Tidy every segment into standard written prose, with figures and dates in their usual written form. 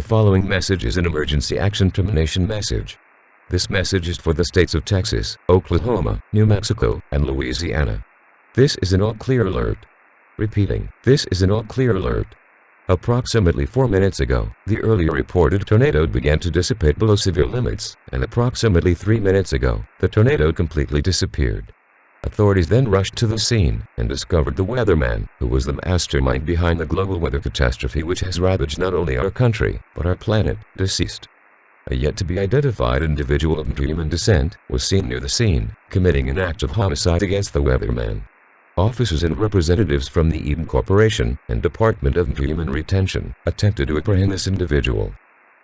The following message is an emergency action termination message. This message is for the states of Texas, Oklahoma, New Mexico, and Louisiana. This is an all-clear alert. Repeating, this is an all-clear alert. Approximately 4 minutes ago, the earlier reported tornado began to dissipate below severe limits, and approximately 3 minutes ago, the tornado completely disappeared. Authorities then rushed to the scene and discovered the Weatherman, who was the mastermind behind the global weather catastrophe which has ravaged not only our country, but our planet, deceased. A yet-to-be-identified individual of human descent was seen near the scene, committing an act of homicide against the Weatherman. Officers and representatives from the Eden Corporation and Department of Human Retention attempted to apprehend this individual.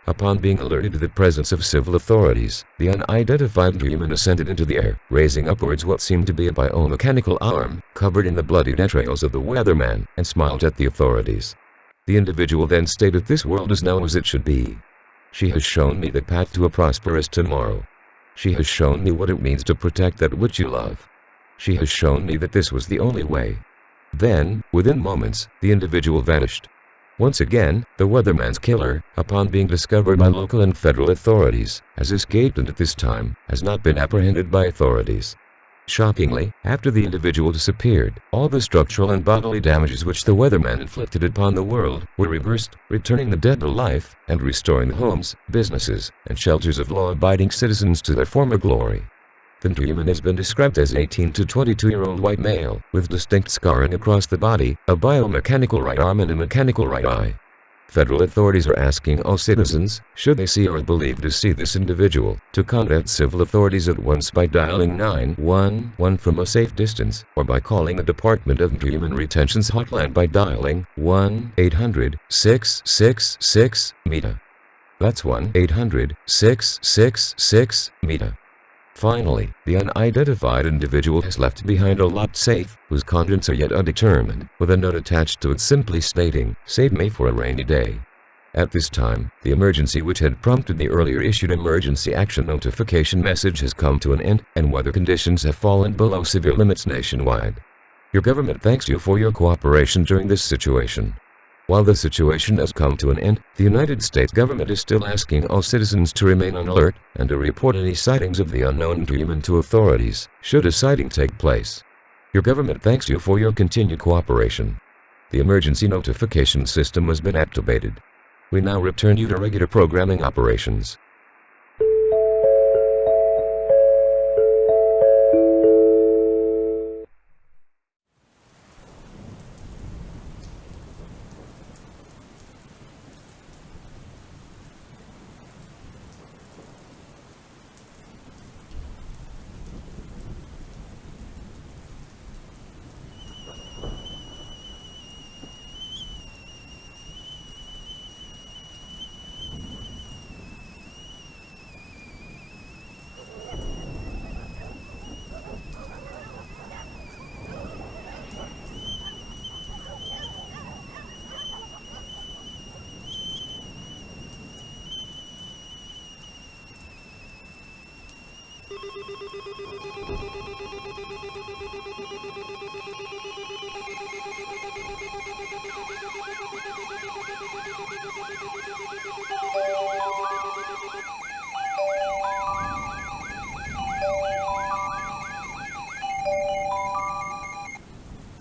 Upon being alerted to the presence of civil authorities, the unidentified human ascended into the air, raising upwards what seemed to be a biomechanical arm, covered in the bloodied entrails of the Weatherman, and smiled at the authorities. The individual then stated, "This world is now as it should be. She has shown me the path to a prosperous tomorrow. She has shown me what it means to protect that which you love. She has shown me that this was the only way." Then, within moments, the individual vanished. Once again, the Weatherman's killer, upon being discovered by local and federal authorities, has escaped and at this time, has not been apprehended by authorities. Shockingly, after the individual disappeared, all the structural and bodily damages which the Weatherman inflicted upon the world were reversed, returning the dead to life, and restoring the homes, businesses, and shelters of law-abiding citizens to their former glory. The human has been described as 18 to 22-year-old white male, with distinct scarring across the body, a biomechanical right arm and a mechanical right eye. Federal authorities are asking all citizens, should they see or believe to see this individual, to contact civil authorities at once by dialing 911 from a safe distance, or by calling the Department of Human Retention's hotline by dialing 1-800-666-META. That's 1-800-666-META. Finally, the unidentified individual has left behind a locked safe, whose contents are yet undetermined, with a note attached to it simply stating, "Save me for a rainy day." At this time, the emergency which had prompted the earlier issued emergency action notification message has come to an end, and weather conditions have fallen below severe limits nationwide. Your government thanks you for your cooperation during this situation. While the situation has come to an end, the United States government is still asking all citizens to remain on alert and to report any sightings of the unknown human to authorities, should a sighting take place. Your government thanks you for your continued cooperation. The emergency notification system has been activated. We now return you to regular programming operations.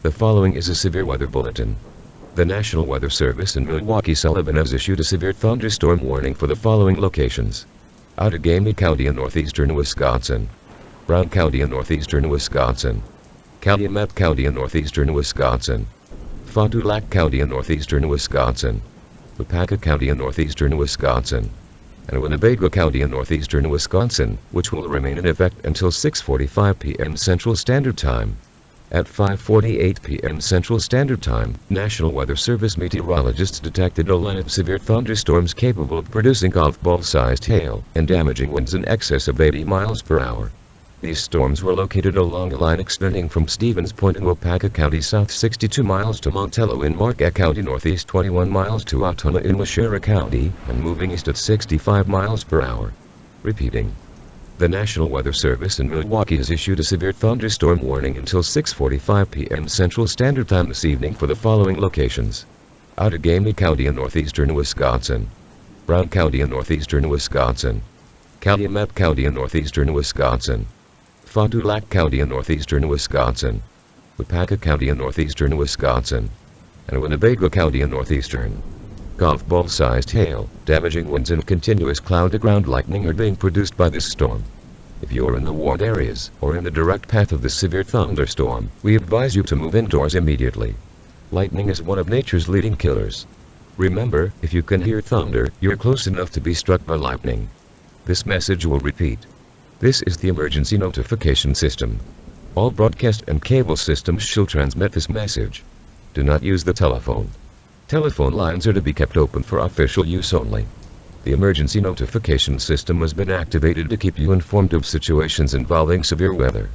The following is a severe weather bulletin. The National Weather Service in Milwaukee-Sullivan has issued a severe thunderstorm warning for the following locations: Outagamie County in northeastern Wisconsin, Brown County in northeastern Wisconsin, Calumet County in northeastern Wisconsin, Fond du Lac County in northeastern Wisconsin, Waupaca County in northeastern Wisconsin, and Winnebago County in northeastern Wisconsin, which will remain in effect until 6:45 p.m. Central Standard Time. At 5:48 p.m. Central Standard Time, National Weather Service meteorologists detected a line of severe thunderstorms capable of producing golf ball-sized hail and damaging winds in excess of 80 miles per hour. These storms were located along a line extending from Stevens Point in Waupaca County south 62 miles to Montello in Marquette County northeast 21 miles to Ottumwa in Waushara County, and moving east at 65 miles per hour. Repeating. The National Weather Service in Milwaukee has issued a severe thunderstorm warning until 6:45 p.m. Central Standard Time this evening for the following locations: Outagamie County in northeastern Wisconsin, Brown County in northeastern Wisconsin. Calumet County in northeastern Wisconsin. Fond du Lac County in northeastern Wisconsin. Waupaca County in northeastern Wisconsin. And Winnebago County in northeastern. Golf ball-sized hail, damaging winds and continuous cloud-to-ground lightning are being produced by this storm. If you are in the warned areas, or in the direct path of this severe thunderstorm, we advise you to move indoors immediately. Lightning is one of nature's leading killers. Remember, if you can hear thunder, you're close enough to be struck by lightning. This message will repeat. This is the emergency notification system. All broadcast and cable systems shall transmit this message. Do not use the telephone. Telephone lines are to be kept open for official use only. The emergency notification system has been activated to keep you informed of situations involving severe weather.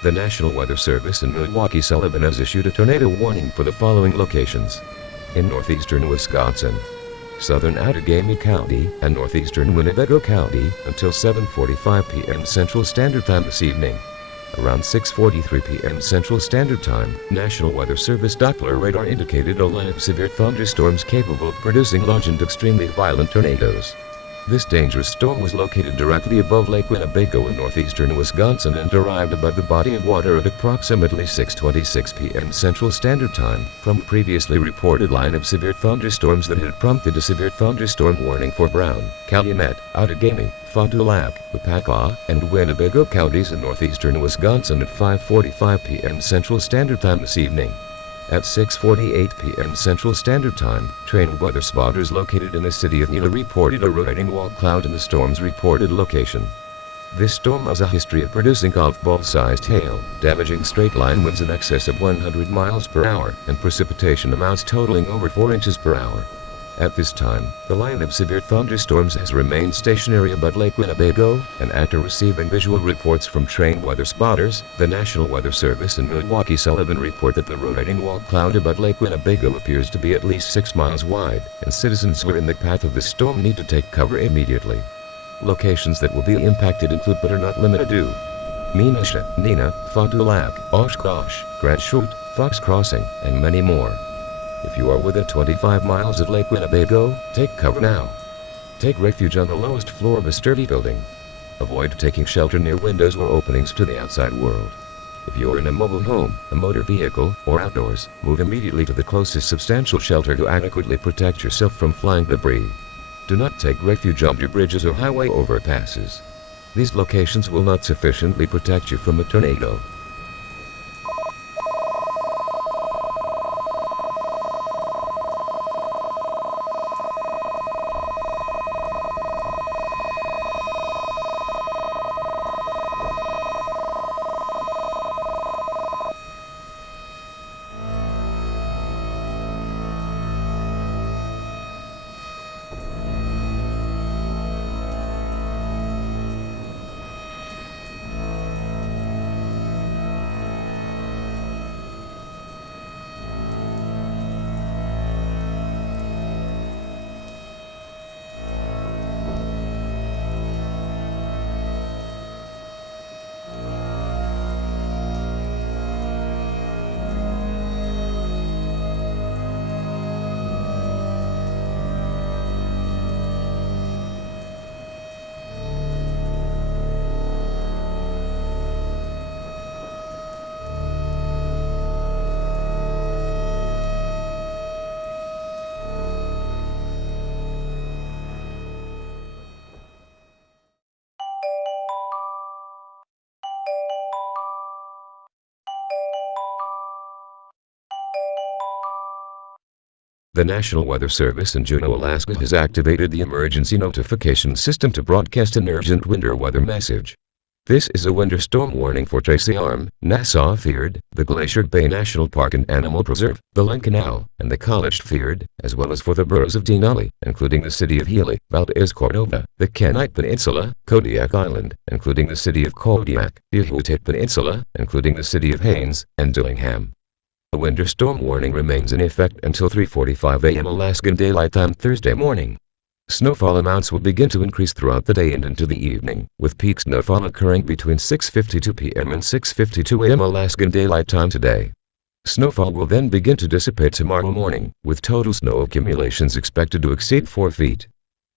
The National Weather Service in Milwaukee-Sullivan has issued a tornado warning for the following locations. In northeastern Wisconsin, southern Outagamie County, and northeastern Winnebago County, until 7:45 p.m. Central Standard Time this evening. Around 6:43 p.m. Central Standard Time, National Weather Service Doppler radar indicated a line of severe thunderstorms capable of producing large and extremely violent tornadoes. This dangerous storm was located directly above Lake Winnebago in northeastern Wisconsin and arrived above the body of water at approximately 6:26 p.m. Central Standard Time from previously reported line of severe thunderstorms that had prompted a severe thunderstorm warning for Brown, Calumet, Outagamie, Fond du Lac, Waupaca, and Winnebago counties in northeastern Wisconsin at 5:45 p.m. Central Standard Time this evening. At 6:48 p.m. Central Standard Time, trained weather spotters located in the city of Neenah reported a rotating wall cloud in the storm's reported location. This storm has a history of producing golf ball-sized hail, damaging straight-line winds in excess of 100 miles per hour, and precipitation amounts totaling over 4 inches per hour. At this time, the line of severe thunderstorms has remained stationary above Lake Winnebago, and after receiving visual reports from trained weather spotters, the National Weather Service in Milwaukee-Sullivan report that the rotating wall cloud above Lake Winnebago appears to be at least 6 miles wide, and citizens who are in the path of the storm need to take cover immediately. Locations that will be impacted include but are not limited to Menasha, Neenah, Fond du Lac, Oshkosh, Grand Chute, Fox Crossing, and many more. If you are within 25 miles of Lake Winnebago, take cover now. Take refuge on the lowest floor of a sturdy building. Avoid taking shelter near windows or openings to the outside world. If you are in a mobile home, a motor vehicle, or outdoors, move immediately to the closest substantial shelter to adequately protect yourself from flying debris. Do not take refuge under bridges or highway overpasses. These locations will not sufficiently protect you from a tornado. The National Weather Service in Juneau, Alaska has activated the emergency notification system to broadcast an urgent winter weather message. This is a winter storm warning for Tracy Arm, Nassau Fjord, the Glacier Bay National Park and Animal Preserve, the Lynn Canal, and the College Fjord, as well as for the boroughs of Denali, including the city of Healy, Valdez Cordova, the Kenite Peninsula, Kodiak Island, including the city of Kodiak, the Ahute Peninsula, including the city of Haines, and Dillingham. The winter storm warning remains in effect until 3:45 a.m. Alaskan Daylight Time Thursday morning. Snowfall amounts will begin to increase throughout the day and into the evening, with peak snowfall occurring between 6:52 p.m. and 6:52 a.m. Alaskan Daylight Time today. Snowfall will then begin to dissipate tomorrow morning, with total snow accumulations expected to exceed 4 feet.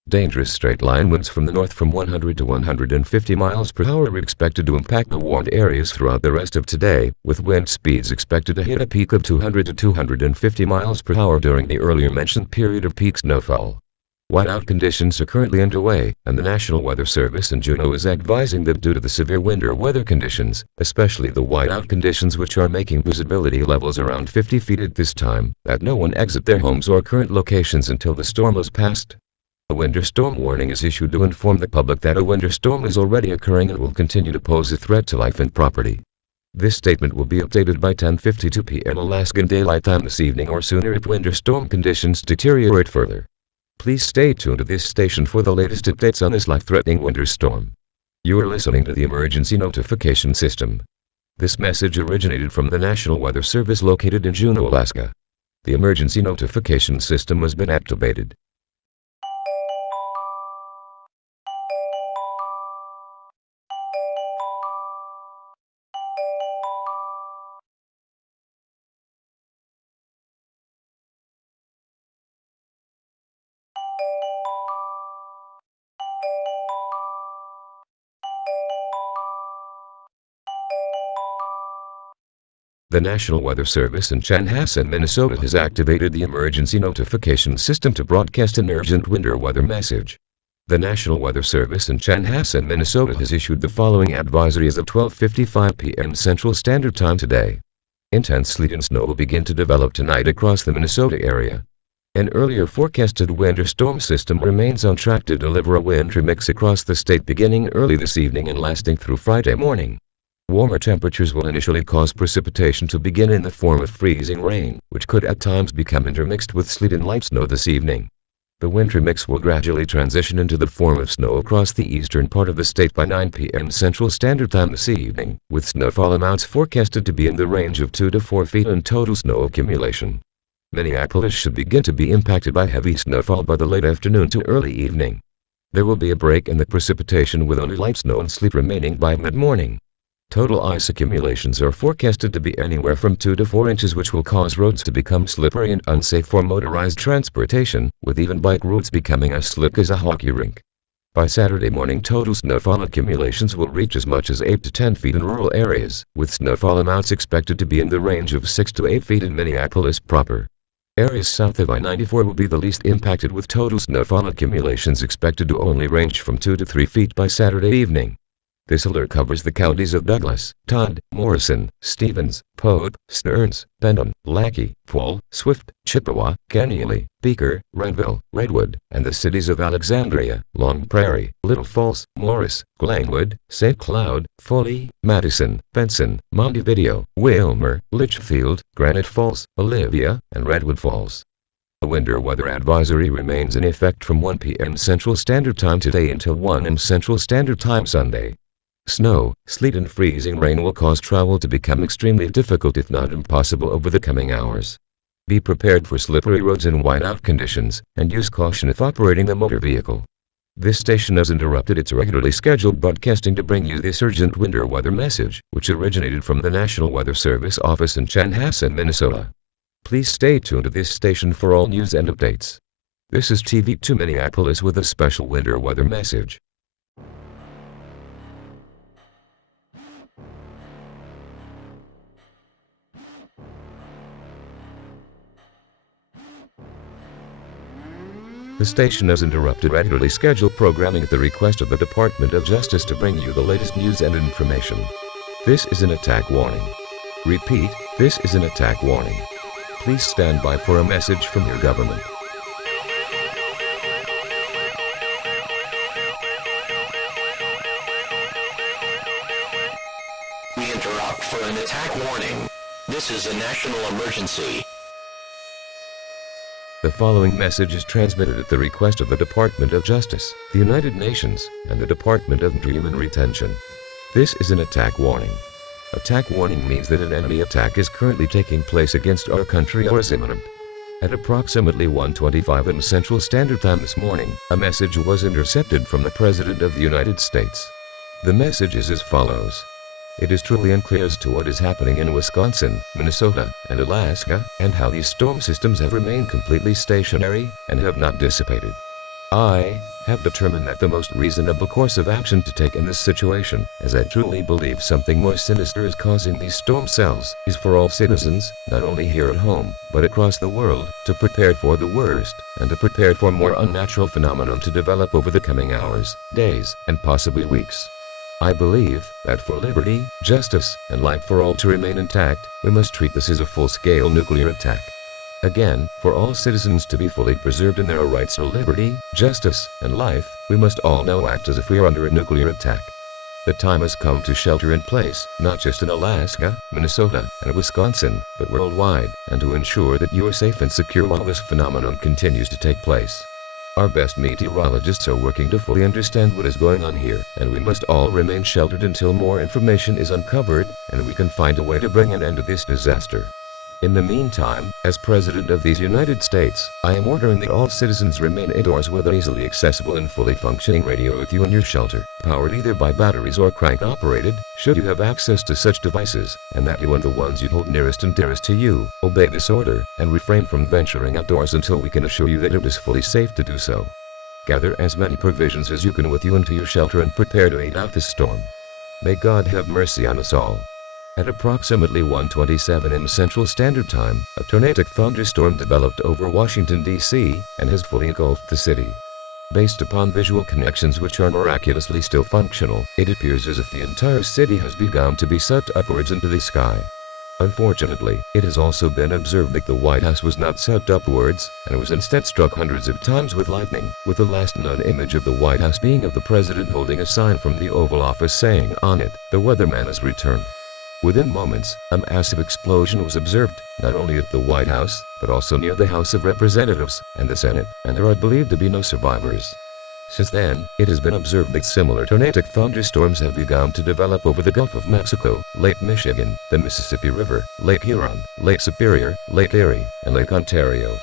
Dangerous straight-line winds from the north from 100 to 150 miles per hour are expected to impact the warned areas throughout the rest of today, with wind speeds expected to hit a peak of 200 to 250 miles per hour during the earlier mentioned period of peak snowfall. Whiteout conditions are currently underway, and the National Weather Service in Juneau is advising that due to the severe winter weather conditions, especially the whiteout conditions which are making visibility levels around 50 feet at this time, that no one exit their homes or current locations until the storm has passed. A winter storm warning is issued to inform the public that a winter storm is already occurring and will continue to pose a threat to life and property. This statement will be updated by 10:52 p.m. Alaskan Daylight Time this evening or sooner if winter storm conditions deteriorate further. Please stay tuned to this station for the latest updates on this life-threatening winter storm. You are listening to the emergency notification system. This message originated from the National Weather Service located in Juneau, Alaska. The emergency notification system has been activated. The National Weather Service in Chanhassen, Minnesota has activated the emergency notification system to broadcast an urgent winter weather message. The National Weather Service in Chanhassen, Minnesota has issued the following advisory as of 12:55 p.m. Central Standard Time today. Intense sleet and snow will begin to develop tonight across the Minnesota area. An earlier forecasted winter storm system remains on track to deliver a wintry mix across the state beginning early this evening and lasting through Friday morning. Warmer temperatures will initially cause precipitation to begin in the form of freezing rain, which could at times become intermixed with sleet and light snow this evening. The wintry mix will gradually transition into the form of snow across the eastern part of the state by 9 p.m. Central Standard Time this evening, with snowfall amounts forecasted to be in the range of 2 to 4 feet in total snow accumulation. Minneapolis should begin to be impacted by heavy snowfall by the late afternoon to early evening. There will be a break in the precipitation with only light snow and sleet remaining by mid-morning. Total ice accumulations are forecasted to be anywhere from 2 to 4 inches, which will cause roads to become slippery and unsafe for motorized transportation, with even bike routes becoming as slick as a hockey rink. By Saturday morning, total snowfall accumulations will reach as much as 8 to 10 feet in rural areas, with snowfall amounts expected to be in the range of 6 to 8 feet in Minneapolis proper. Areas south of I-94 will be the least impacted, with total snowfall accumulations expected to only range from 2 to 3 feet by Saturday evening. This alert covers the counties of Douglas, Todd, Morrison, Stevens, Pope, Stearns, Benham, Lackey, Fall, Swift, Chippewa, Kaneohe, Beaker, Redville, Redwood, and the cities of Alexandria, Long Prairie, Little Falls, Morris, Glenwood, St. Cloud, Foley, Madison, Benson, Montevideo, Wilmer, Litchfield, Granite Falls, Olivia, and Redwood Falls. A winter weather advisory remains in effect from 1 p.m. Central Standard Time today until 1 a.m. Central Standard Time Sunday. Snow, sleet and freezing rain will cause travel to become extremely difficult if not impossible over the coming hours. Be prepared for slippery roads and whiteout conditions, and use caution if operating the motor vehicle. This station has interrupted its regularly scheduled broadcasting to bring you this urgent winter weather message, which originated from the National Weather Service office in Chanhassen, Minnesota. Please stay tuned to this station for all news and updates. This is TV2 Minneapolis with a special winter weather message. The station has interrupted regularly scheduled programming at the request of the Department of Justice to bring you the latest news and information. This is an attack warning. Repeat, this is an attack warning. Please stand by for a message from your government. We interrupt for an attack warning. This is a national emergency. The following message is transmitted at the request of the Department of Justice, the United Nations, and the Department of Human Retention. This is an attack warning. Attack warning means that an enemy attack is currently taking place against our country or is imminent. At approximately 1:25 a.m. Central Standard Time this morning, a message was intercepted from the President of the United States. The message is as follows. It is truly unclear as to what is happening in Wisconsin, Minnesota, and Alaska, and how these storm systems have remained completely stationary and have not dissipated. I have determined that the most reasonable course of action to take in this situation, as I truly believe something more sinister is causing these storm cells, is for all citizens, not only here at home, but across the world, to prepare for the worst, and to prepare for more unnatural phenomenon to develop over the coming hours, days, and possibly weeks. I believe that for liberty, justice, and life for all to remain intact, we must treat this as a full-scale nuclear attack. Again, for all citizens to be fully preserved in their rights to liberty, justice, and life, we must all now act as if we are under a nuclear attack. The time has come to shelter in place, not just in Alaska, Minnesota, and Wisconsin, but worldwide, and to ensure that you are safe and secure while this phenomenon continues to take place. Our best meteorologists are working to fully understand what is going on here, and we must all remain sheltered until more information is uncovered, and we can find a way to bring an end to this disaster. In the meantime, as President of these United States, I am ordering that all citizens remain indoors with an easily accessible and fully functioning radio with you in your shelter, powered either by batteries or crank-operated, should you have access to such devices, and that you and the ones you hold nearest and dearest to you, obey this order, and refrain from venturing outdoors until we can assure you that it is fully safe to do so. Gather as many provisions as you can with you into your shelter and prepare to aid out this storm. May God have mercy on us all. At approximately 1:27 a.m. Central Standard Time, a tornadic thunderstorm developed over Washington, D.C., and has fully engulfed the city. Based upon visual connections which are miraculously still functional, it appears as if the entire city has begun to be sucked upwards into the sky. Unfortunately, it has also been observed that the White House was not sucked upwards, and was instead struck hundreds of times with lightning, with the last known image of the White House being of the president holding a sign from the Oval Office saying on it, "The Weatherman has returned." Within moments, a massive explosion was observed, not only at the White House, but also near the House of Representatives and the Senate, and there are believed to be no survivors. Since then, it has been observed that similar tornadic thunderstorms have begun to develop over the Gulf of Mexico, Lake Michigan, the Mississippi River, Lake Huron, Lake Superior, Lake Erie, and Lake Ontario.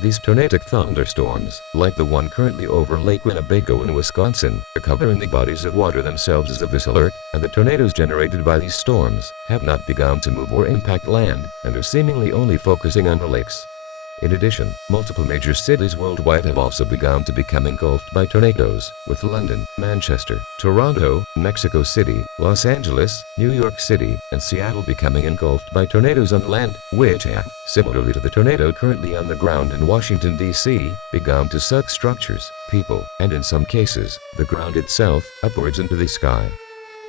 These tornadic thunderstorms, like the one currently over Lake Winnebago in Wisconsin, are covering the bodies of water themselves as of this alert, and the tornadoes generated by these storms have not begun to move or impact land, and are seemingly only focusing on the lakes. In addition, multiple major cities worldwide have also begun to become engulfed by tornadoes, with London, Manchester, Toronto, Mexico City, Los Angeles, New York City, and Seattle becoming engulfed by tornadoes on land, which have, similarly to the tornado currently on the ground in Washington, D.C., begun to suck structures, people, and in some cases, the ground itself, upwards into the sky.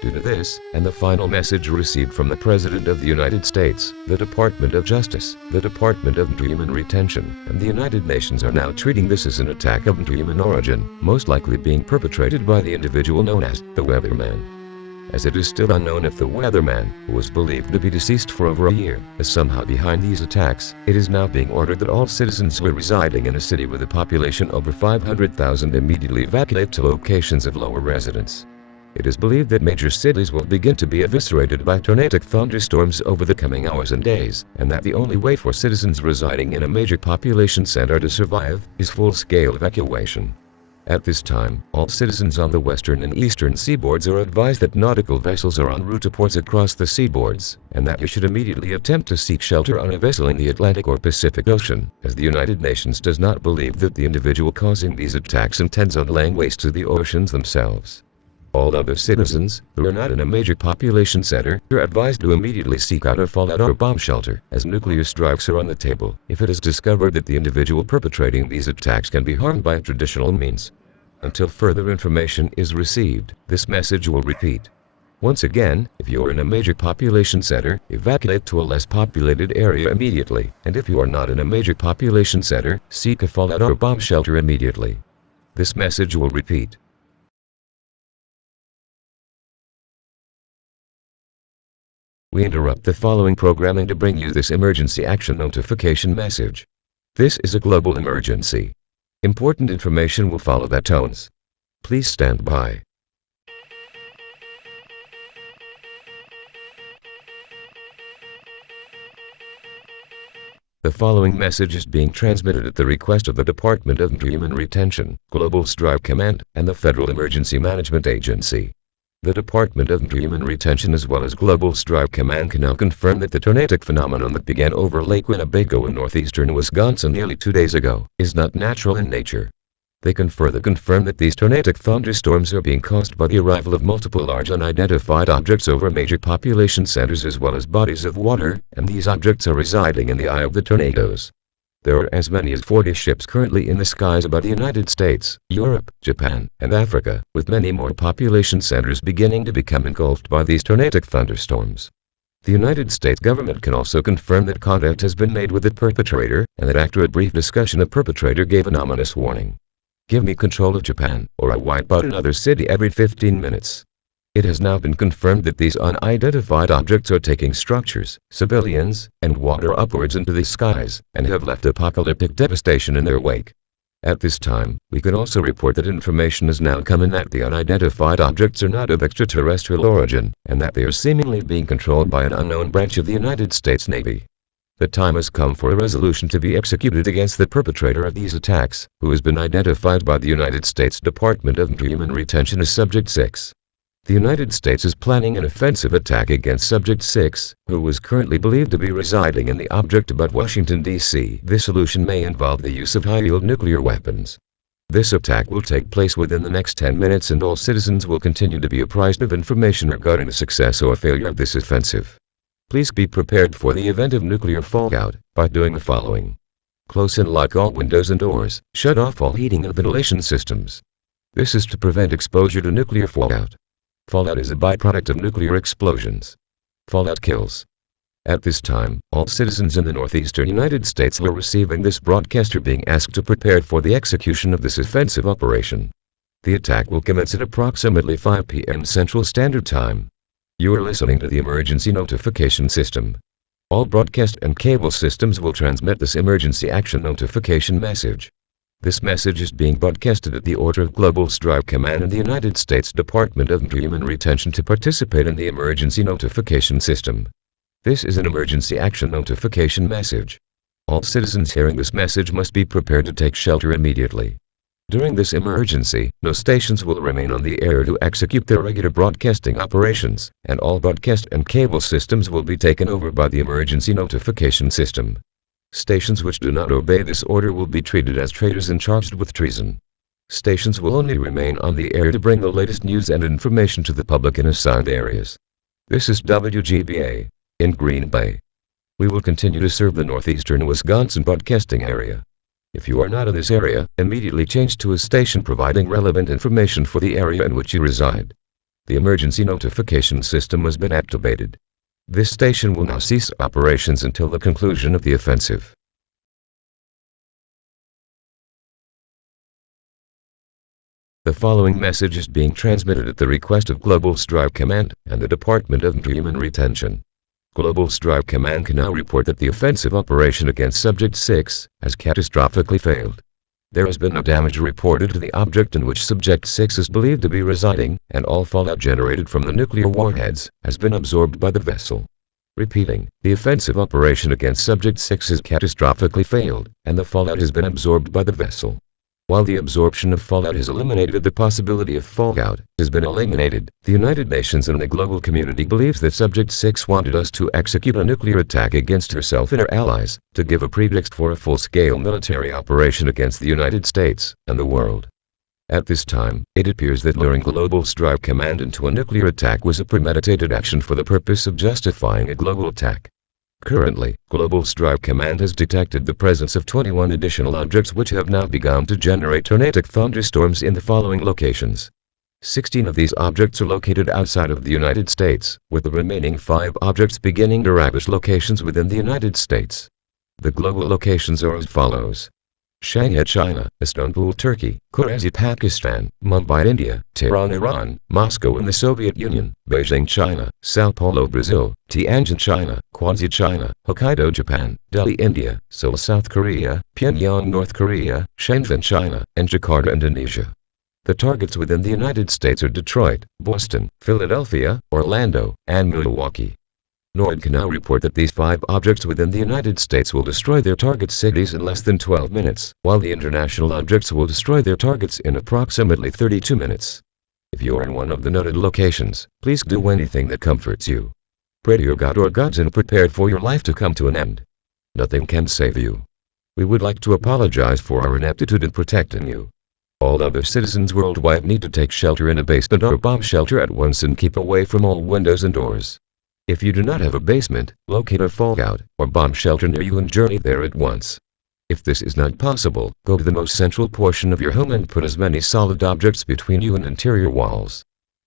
Due to this, and the final message received from the President of the United States, the Department of Justice, the Department of Human Retention, and the United Nations are now treating this as an attack of human origin, most likely being perpetrated by the individual known as the Weatherman. As it is still unknown if the Weatherman, who was believed to be deceased for over a year, is somehow behind these attacks, it is now being ordered that all citizens who are residing in a city with a population over 500,000 immediately evacuate to locations of lower residence. It is believed that major cities will begin to be eviscerated by tornadic thunderstorms over the coming hours and days, and that the only way for citizens residing in a major population center to survive is full-scale evacuation. At this time, all citizens on the western and eastern seaboards are advised that nautical vessels are en route to ports across the seaboards, and that you should immediately attempt to seek shelter on a vessel in the Atlantic or Pacific Ocean, as the United Nations does not believe that the individual causing these attacks intends on laying waste to the oceans themselves. All other citizens, who are not in a major population center, are advised to immediately seek out a fallout or bomb shelter, as nuclear strikes are on the table, if it is discovered that the individual perpetrating these attacks can be harmed by traditional means. Until further information is received, this message will repeat. Once again, if you are in a major population center, evacuate to a less populated area immediately, and if you are not in a major population center, seek a fallout or bomb shelter immediately. This message will repeat. We interrupt the following programming to bring you this emergency action notification message. This is a global emergency. Important information will follow that tones. Please stand by. The following message is being transmitted at the request of the Department of Human Retention, Global Strike Command, and the Federal Emergency Management Agency. The Department of Human Retention as well as Global Strike Command can now confirm that the tornadic phenomenon that began over Lake Winnebago in northeastern Wisconsin nearly 2 days ago is not natural in nature. They can further confirm that these tornadic thunderstorms are being caused by the arrival of multiple large unidentified objects over major population centers as well as bodies of water, and these objects are residing in the eye of the tornadoes. There are as many as 40 ships currently in the skies above the United States, Europe, Japan, and Africa, with many more population centers beginning to become engulfed by these tornadic thunderstorms. The United States government can also confirm that contact has been made with the perpetrator, and that after a brief discussion the perpetrator gave an ominous warning. Give me control of Japan, or I wipe out another city every 15 minutes. It has now been confirmed that these unidentified objects are taking structures, civilians, and water upwards into the skies, and have left apocalyptic devastation in their wake. At this time, we can also report that information has now come in that the unidentified objects are not of extraterrestrial origin, and that they are seemingly being controlled by an unknown branch of the United States Navy. The time has come for a resolution to be executed against the perpetrator of these attacks, who has been identified by the United States Department of Human Retention as Subject 6. The United States is planning an offensive attack against Subject 6, who is currently believed to be residing in the object above Washington, D.C. This solution may involve the use of high-yield nuclear weapons. This attack will take place within the next 10 minutes and all citizens will continue to be apprised of information regarding the success or failure of this offensive. Please be prepared for the event of nuclear fallout by doing the following. Close and lock all windows and doors, shut off all heating and ventilation systems. This is to prevent exposure to nuclear fallout. Fallout is a byproduct of nuclear explosions. Fallout kills. At this time, all citizens in the northeastern United States who are receiving this broadcast are being asked to prepare for the execution of this offensive operation. The attack will commence at approximately 5 p.m. Central Standard Time. You are listening to the emergency notification system. All broadcast and cable systems will transmit this emergency action notification message. This message is being broadcasted at the order of Global Strike Command and the United States Department of Human Retention to participate in the emergency notification system. This is an emergency action notification message. All citizens hearing this message must be prepared to take shelter immediately. During this emergency, no stations will remain on the air to execute their regular broadcasting operations, and all broadcast and cable systems will be taken over by the emergency notification system. Stations which do not obey this order will be treated as traitors and charged with treason. Stations will only remain on the air to bring the latest news and information to the public in assigned areas. This is WGBA, in Green Bay. We will continue to serve the northeastern Wisconsin broadcasting area. If you are not in this area, immediately change to a station providing relevant information for the area in which you reside. The emergency notification system has been activated. This station will now cease operations until the conclusion of the offensive. The following message is being transmitted at the request of Global Strike Command and the Department of Human Retention. Global Strike Command can now report that the offensive operation against Subject 6 has catastrophically failed. There has been no damage reported to the object in which Subject 6 is believed to be residing, and all fallout generated from the nuclear warheads has been absorbed by the vessel. Repeating, the offensive operation against Subject 6 has catastrophically failed, and the fallout has been absorbed by the vessel. While the absorption of fallout has eliminated the possibility of fallout has been eliminated, the United Nations and the global community believes that Subject 6 wanted us to execute a nuclear attack against herself and her allies, to give a pretext for a full-scale military operation against the United States and the world. At this time, it appears that luring Global Strike Command into a nuclear attack was a premeditated action for the purpose of justifying a global attack. Currently, Global Strike Command has detected the presence of 21 additional objects which have now begun to generate tornadic thunderstorms in the following locations. 16 of these objects are located outside of the United States, with the remaining 5 objects beginning to establish locations within the United States. The global locations are as follows: Shanghai, China; Istanbul, Turkey; Karachi, Pakistan; Mumbai, India; Tehran, Iran; Moscow in the Soviet Union; Beijing, China; Sao Paulo, Brazil; Tianjin, China; Quanzi, China; Hokkaido, Japan; Delhi, India; Seoul, South Korea; Pyongyang, North Korea; Shenzhen, China; and Jakarta, Indonesia. The targets within the United States are Detroit, Boston, Philadelphia, Orlando, and Milwaukee. NORAD can now report that these 5 objects within the United States will destroy their target cities in less than 12 minutes, while the international objects will destroy their targets in approximately 32 minutes. If you are in one of the noted locations, please do anything that comforts you. Pray to your God or gods and prepare for your life to come to an end. Nothing can save you. We would like to apologize for our ineptitude in protecting you. All other citizens worldwide need to take shelter in a basement or bomb shelter at once and keep away from all windows and doors. If you do not have a basement, locate a fallout or bomb shelter near you and journey there at once. If this is not possible, go to the most central portion of your home and put as many solid objects between you and interior walls.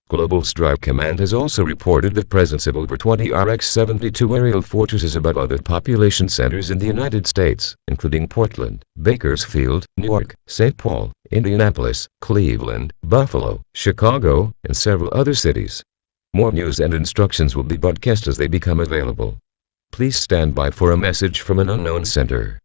Global Strike Command has also reported the presence of over 20 RX-72 aerial fortresses above other population centers in the United States, including Portland, Bakersfield, Newark, St. Paul, Indianapolis, Cleveland, Buffalo, Chicago, and several other cities. More news and instructions will be broadcast as they become available. Please stand by for a message from an unknown center.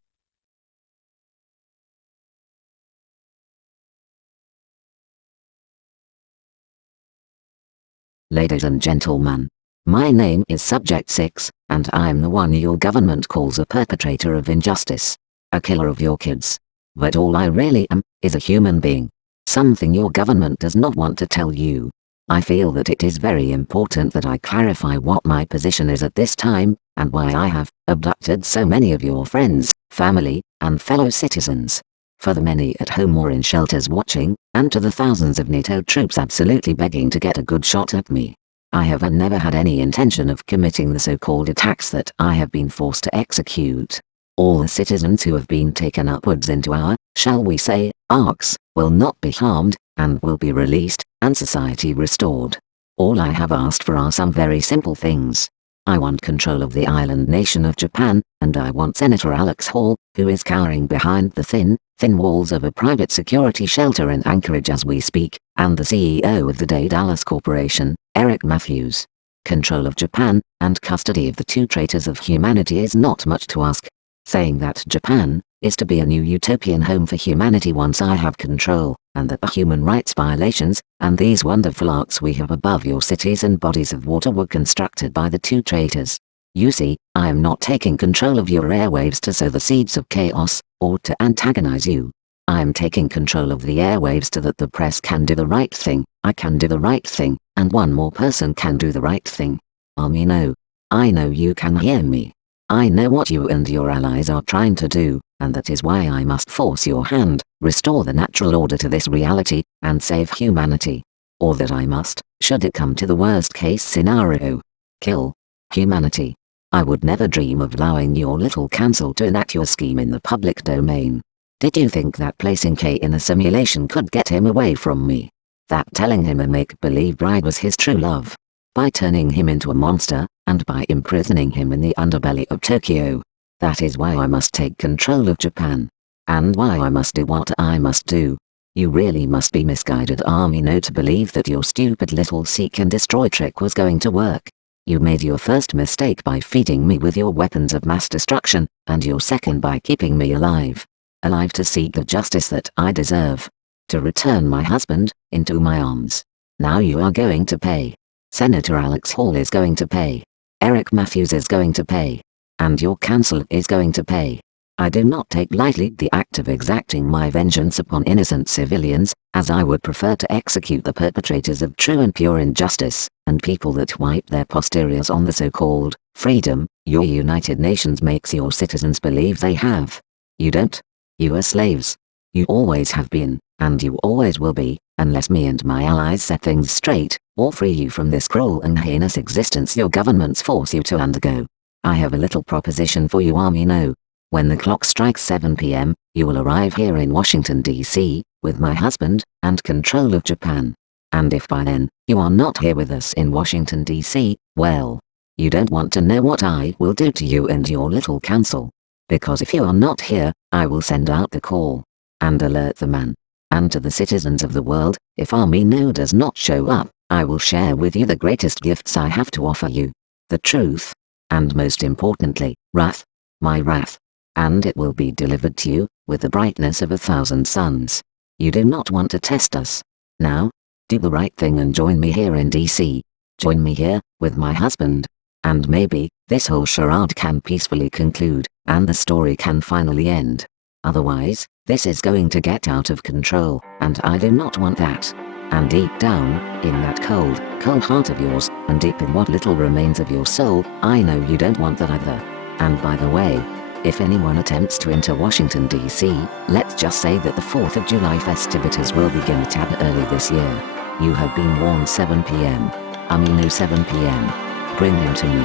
Ladies and gentlemen, my name is Subject 6, and I'm the one your government calls a perpetrator of injustice, a killer of your kids. But all I really am, is a human being. Something your government does not want to tell you. I feel that it is very important that I clarify what my position is at this time, and why I have abducted so many of your friends, family, and fellow citizens. For the many at home or in shelters watching, and to the thousands of NATO troops absolutely begging to get a good shot at me. I have never had any intention of committing the so-called attacks that I have been forced to execute. All the citizens who have been taken upwards into our, shall we say, arcs, will not be harmed, and will be released, and society restored. All I have asked for are some very simple things. I want control of the island nation of Japan, and I want Senator Alex Hall, who is cowering behind the thin walls of a private security shelter in Anchorage as we speak, and the CEO of the Day Dallas Corporation, Eric Matthews. Control of Japan, and custody of the 2 traitors of humanity is not much to ask. Saying that Japan is to be a new utopian home for humanity once I have control, and that the human rights violations, and these wonderful arcs we have above your cities and bodies of water were constructed by the 2 traitors. You see, I am not taking control of your airwaves to sow the seeds of chaos, or to antagonize you. I am taking control of the airwaves so that the press can do the right thing, I can do the right thing, and one more person can do the right thing. I know you can hear me. I know what you and your allies are trying to do, and that is why I must force your hand, restore the natural order to this reality, and save humanity. Or that I must, should it come to the worst case scenario, kill humanity. I would never dream of allowing your little council to enact your scheme in the public domain. Did you think that placing K in a simulation could get him away from me? That telling him a make-believe bride was his true love? By turning him into a monster, and by imprisoning him in the underbelly of Tokyo. That is why I must take control of Japan. And why I must do what I must do. You really must be misguided Army No to believe that your stupid little seek and destroy trick was going to work. You made your first mistake by feeding me with your weapons of mass destruction, and your second by keeping me alive. Alive to seek the justice that I deserve. To return my husband, into my arms. Now you are going to pay. Senator Alex Hall is going to pay. Eric Matthews is going to pay. And your council is going to pay. I do not take lightly the act of exacting my vengeance upon innocent civilians, as I would prefer to execute the perpetrators of true and pure injustice, and people that wipe their posteriors on the so-called freedom your United Nations makes your citizens believe they have. You don't. You are slaves. You always have been, and you always will be, unless me and my allies set things straight, or free you from this cruel and heinous existence your governments force you to undergo. I have a little proposition for you Army No. When the clock strikes 7 p.m., you will arrive here in Washington, D.C., with my husband, and control of Japan. And if by then, you are not here with us in Washington, D.C., well, you don't want to know what I will do to you and your little council. Because if you are not here, I will send out the call and alert the man. And to the citizens of the world, if Army No does not show up, I will share with you the greatest gifts I have to offer you. The truth. And most importantly, wrath. My wrath. And it will be delivered to you, with the brightness of 1,000 suns. You do not want to test us. Now, do the right thing and join me here in DC. Join me here, with my husband. And maybe, this whole charade can peacefully conclude, and the story can finally end. Otherwise, this is going to get out of control, and I do not want that. And deep down, in that cold, cold heart of yours, and deep in what little remains of your soul, I know you don't want that either. And by the way, if anyone attempts to enter Washington, D.C., let's just say that the 4th of July festivities will begin a tad early this year. You have been warned. 7 p.m. No, 7 p.m. Bring him to me.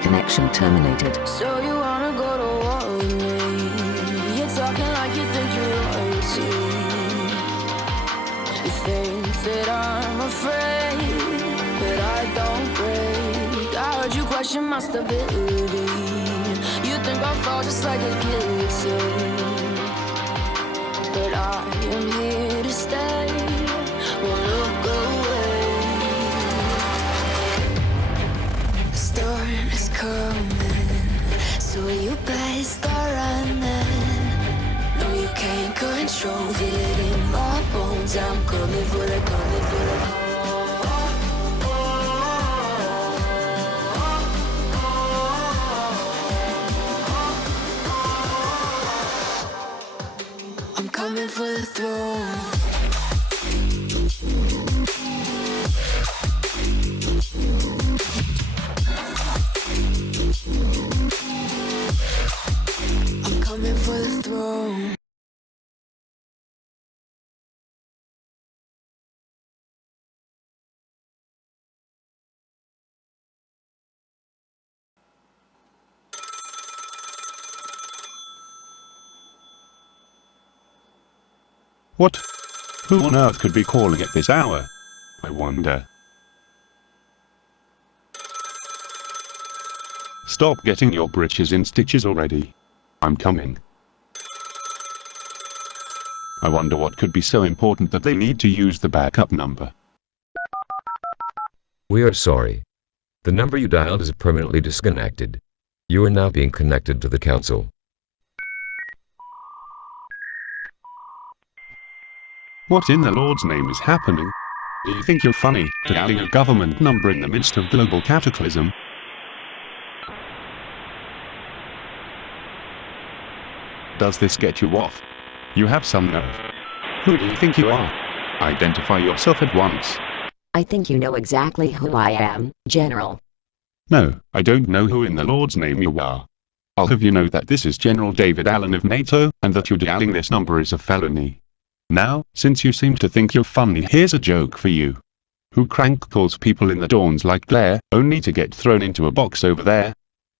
Connection terminated. So you wanna go to war with me? You're talking like you think you're royalty. You think that I'm afraid, but I don't break. I heard you question my stability. You think I'll fall just like a guillotine, but I am here to stay. Won't look away. The storm is coming, so you better start running. No, you can't control, feel it in my bones. I'm coming for the, coming for the. I'm coming for the throne. I'm coming for the throne. What? Who on earth could be calling at this hour? I wonder. Stop getting your britches in stitches already. I'm coming. I wonder what could be so important that they need to use the backup number. We are sorry. The number you dialed is permanently disconnected. You are now being connected to the council. What in the Lord's name is happening? Do you think you're funny, dialing a government number in the midst of global cataclysm? Does this get you off? You have some nerve. Who do you think you are? Identify yourself at once. I think you know exactly who I am, General. No, I don't know who in the Lord's name you are. I'll have you know that this is General David Allen of NATO, and that you dialing this number is a felony. Now, since you seem to think you're funny, here's a joke for you. Who crank calls people in the dawns like Blair, only to get thrown into a box over there?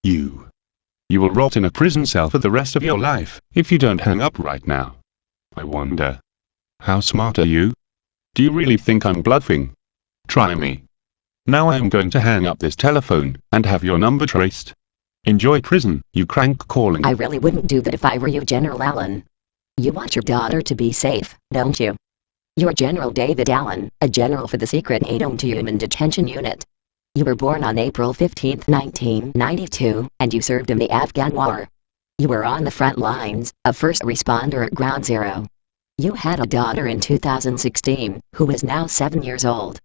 You. You will rot in a prison cell for the rest of your life, if you don't hang up right now. I wonder. How smart are you? Do you really think I'm bluffing? Try me. Now I am going to hang up this telephone, and have your number traced. Enjoy prison, you crank calling. I really wouldn't do that if I were you, General Allen. You want your daughter to be safe, don't you? You're General David Allen, a general for the secret NATO Human Detention Unit. You were born on April 15, 1992, and you served in the Afghan War. You were on the front lines, a first responder at Ground Zero. You had a daughter in 2016, who is now 7 years old.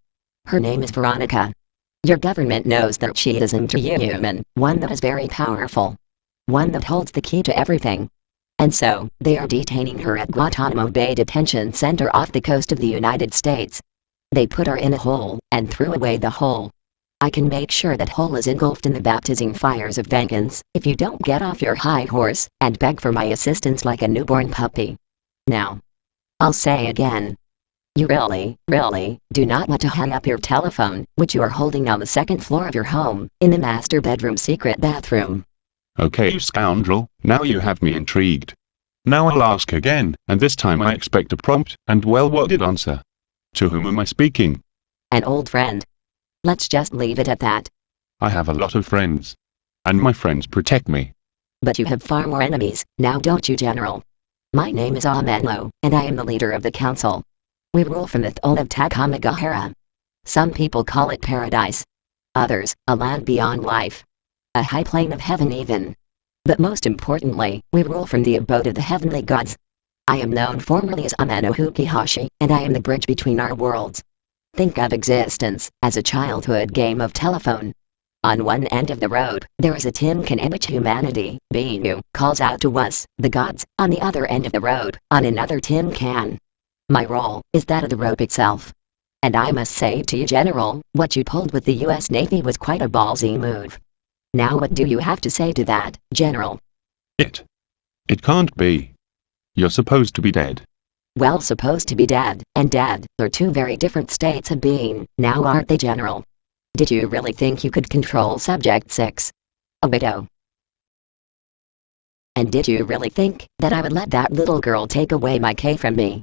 Her name is Veronica. Your government knows that she is intrahuman, one that is very powerful. One that holds the key to everything. And so, they are detaining her at Guantanamo Bay Detention Center off the coast of the United States. They put her in a hole, and threw away the hole. I can make sure that hole is engulfed in the baptizing fires of vengeance, if you don't get off your high horse, and beg for my assistance like a newborn puppy. Now, I'll say again. You really, really, do not want to hang up your telephone, which you are holding on the second floor of your home, in the master bedroom secret bathroom. Okay, you scoundrel, now you have me intrigued. Now I'll ask again, and this time I expect a prompt and well-worded answer. To whom am I speaking? An old friend. Let's just leave it at that. I have a lot of friends. And my friends protect me. But you have far more enemies, now don't you, General? My name is Amenlo, and I am the leader of the council. We rule from the throne of Takamagahara. Some people call it paradise. Others, a land beyond life. A high plane of heaven even. But most importantly, we rule from the abode of the heavenly gods. I am known formerly as Amano Hukihashi, and I am the bridge between our worlds. Think of existence as a childhood game of telephone. On one end of the road, there is a tin can in which humanity, being you, calls out to us, the gods, on the other end of the road, on another tin can. My role is that of the rope itself. And I must say to you, General, what you pulled with the US Navy was quite a ballsy move. Now what do you have to say to that, General? It can't be. You're supposed to be dead. Well, supposed to be dead, and dead, are two very different states of being, now aren't they, General? Did you really think you could control Subject 6? A widow. And did you really think that I would let that little girl take away my K from me?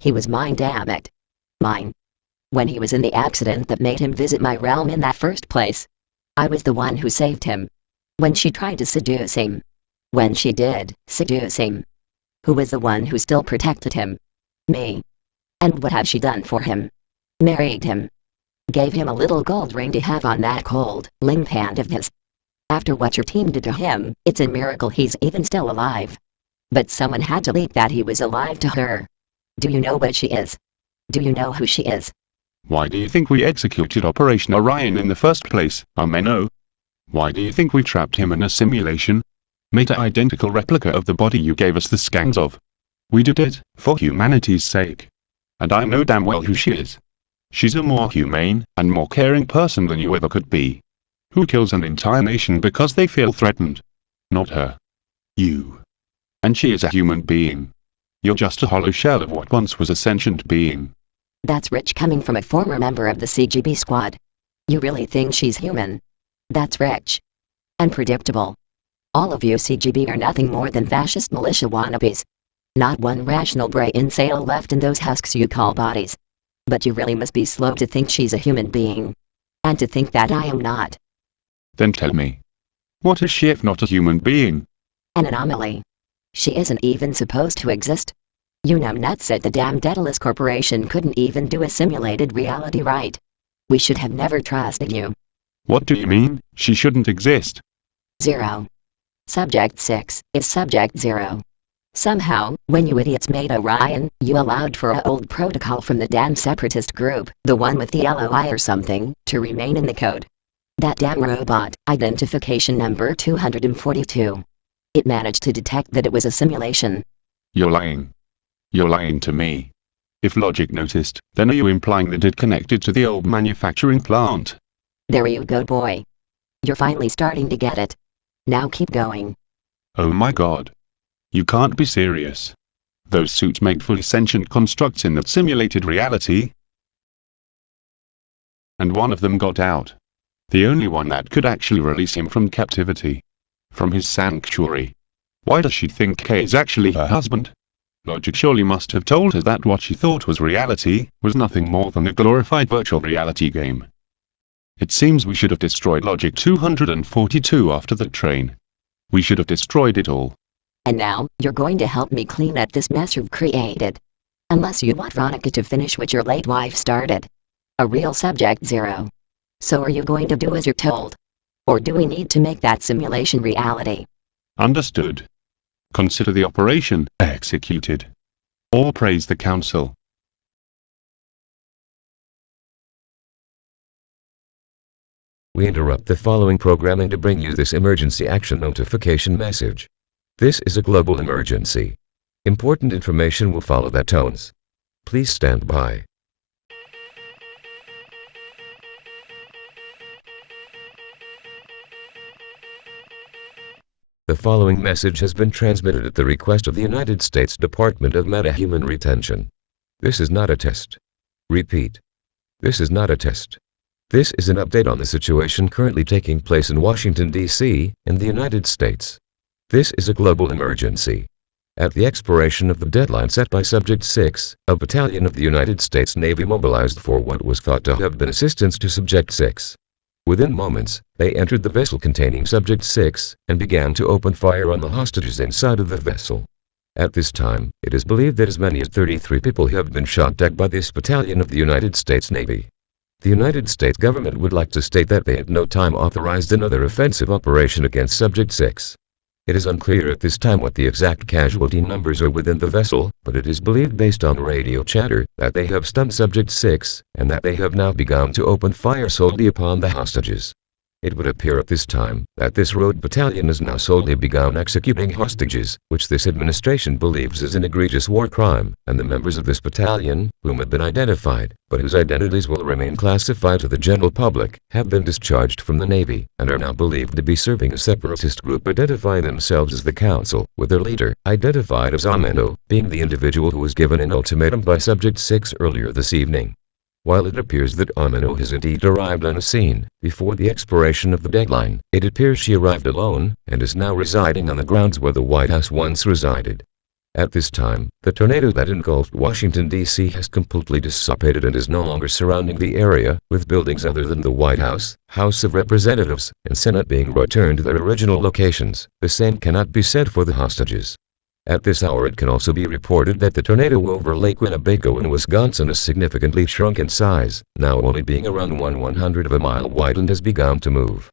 He was mine, damn it. Mine. When he was in the accident that made him visit my realm in that first place. I was the one who saved him. When she tried to seduce him. When she did seduce him. Who was the one who still protected him? Me. And what have she done for him? Married him. Gave him a little gold ring to have on that cold, limp hand of his. After what your team did to him, it's a miracle he's even still alive. But someone had to leak that he was alive to her. Do you know what she is? Do you know who she is? Why do you think we executed Operation Orion in the first place, Ameno? Why do you think we trapped him in a simulation? Made an identical replica of the body you gave us the scans of. We did it, for humanity's sake. And I know damn well who she is. She's a more humane, and more caring person than you ever could be. Who kills an entire nation because they feel threatened? Not her. You. And she is a human being. You're just a hollow shell of what once was a sentient being. That's rich coming from a former member of the CGB squad. You really think she's human? That's rich. And predictable. All of you CGB are nothing more than fascist militia wannabes. Not one rational brain cell left in those husks you call bodies. But you really must be slow to think she's a human being. And to think that I am not. Then tell me. What is she if not a human being? An anomaly. She isn't even supposed to exist. You numbnuts said the damn Daedalus Corporation couldn't even do a simulated reality right. We should have never trusted you. What do you mean, she shouldn't exist? 0. Subject 6 is Subject 0. Somehow, when you idiots made Orion, you allowed for a old protocol from the damn separatist group, the one with the yellow eye or something, to remain in the code. That damn robot, identification number 242. It managed to detect that it was a simulation. You're lying. You're lying to me. If logic noticed, then are you implying that it connected to the old manufacturing plant? There you go, boy. You're finally starting to get it. Now keep going. Oh my god. You can't be serious. Those suits made fully sentient constructs in that simulated reality. And one of them got out. The only one that could actually release him from captivity. From his sanctuary. Why does she think K is actually her husband? Logic surely must have told her that what she thought was reality was nothing more than a glorified virtual reality game. It seems we should have destroyed Logic 242 after the train. We should have destroyed it all. And now, you're going to help me clean up this mess you've created. Unless you want Veronica to finish what your late wife started. A real Subject 0. So are you going to do as you're told? Or do we need to make that simulation reality? Understood. Consider the operation executed. All praise the council. We interrupt the following programming to bring you this emergency action notification message. This is a global emergency. Important information will follow that tones. Please stand by. The following message has been transmitted at the request of the United States Department of Metahuman Retention. This is not a test. Repeat. This is not a test. This is an update on the situation currently taking place in Washington, D.C., and the United States. This is a global emergency. At the expiration of the deadline set by Subject 6, a battalion of the United States Navy mobilized for what was thought to have been assistance to Subject 6. Within moments, they entered the vessel containing Subject 6, and began to open fire on the hostages inside of the vessel. At this time, it is believed that as many as 33 people have been shot dead by this battalion of the United States Navy. The United States government would like to state that they at no time authorized another offensive operation against Subject 6. It is unclear at this time what the exact casualty numbers are within the vessel, but it is believed based on radio chatter that they have stunned Subject 6, and that they have now begun to open fire solely upon the hostages. It would appear at this time that this rogue battalion has now solely begun executing hostages, which this administration believes is an egregious war crime, and the members of this battalion, whom have been identified, but whose identities will remain classified to the general public, have been discharged from the Navy, and are now believed to be serving a separatist group identifying themselves as the Council, with their leader, identified as Ameno, being the individual who was given an ultimatum by Subject 6 earlier this evening. While it appears that Ameno has indeed arrived on a scene before the expiration of the deadline, it appears she arrived alone, and is now residing on the grounds where the White House once resided. At this time, the tornado that engulfed Washington, D.C. has completely dissipated and is no longer surrounding the area, with buildings other than the White House, House of Representatives, and Senate being returned to their original locations. The same cannot be said for the hostages. At this hour it can also be reported that the tornado over Lake Winnebago in Wisconsin has significantly shrunk in size, now only being around 1/100 of a mile wide, and has begun to move.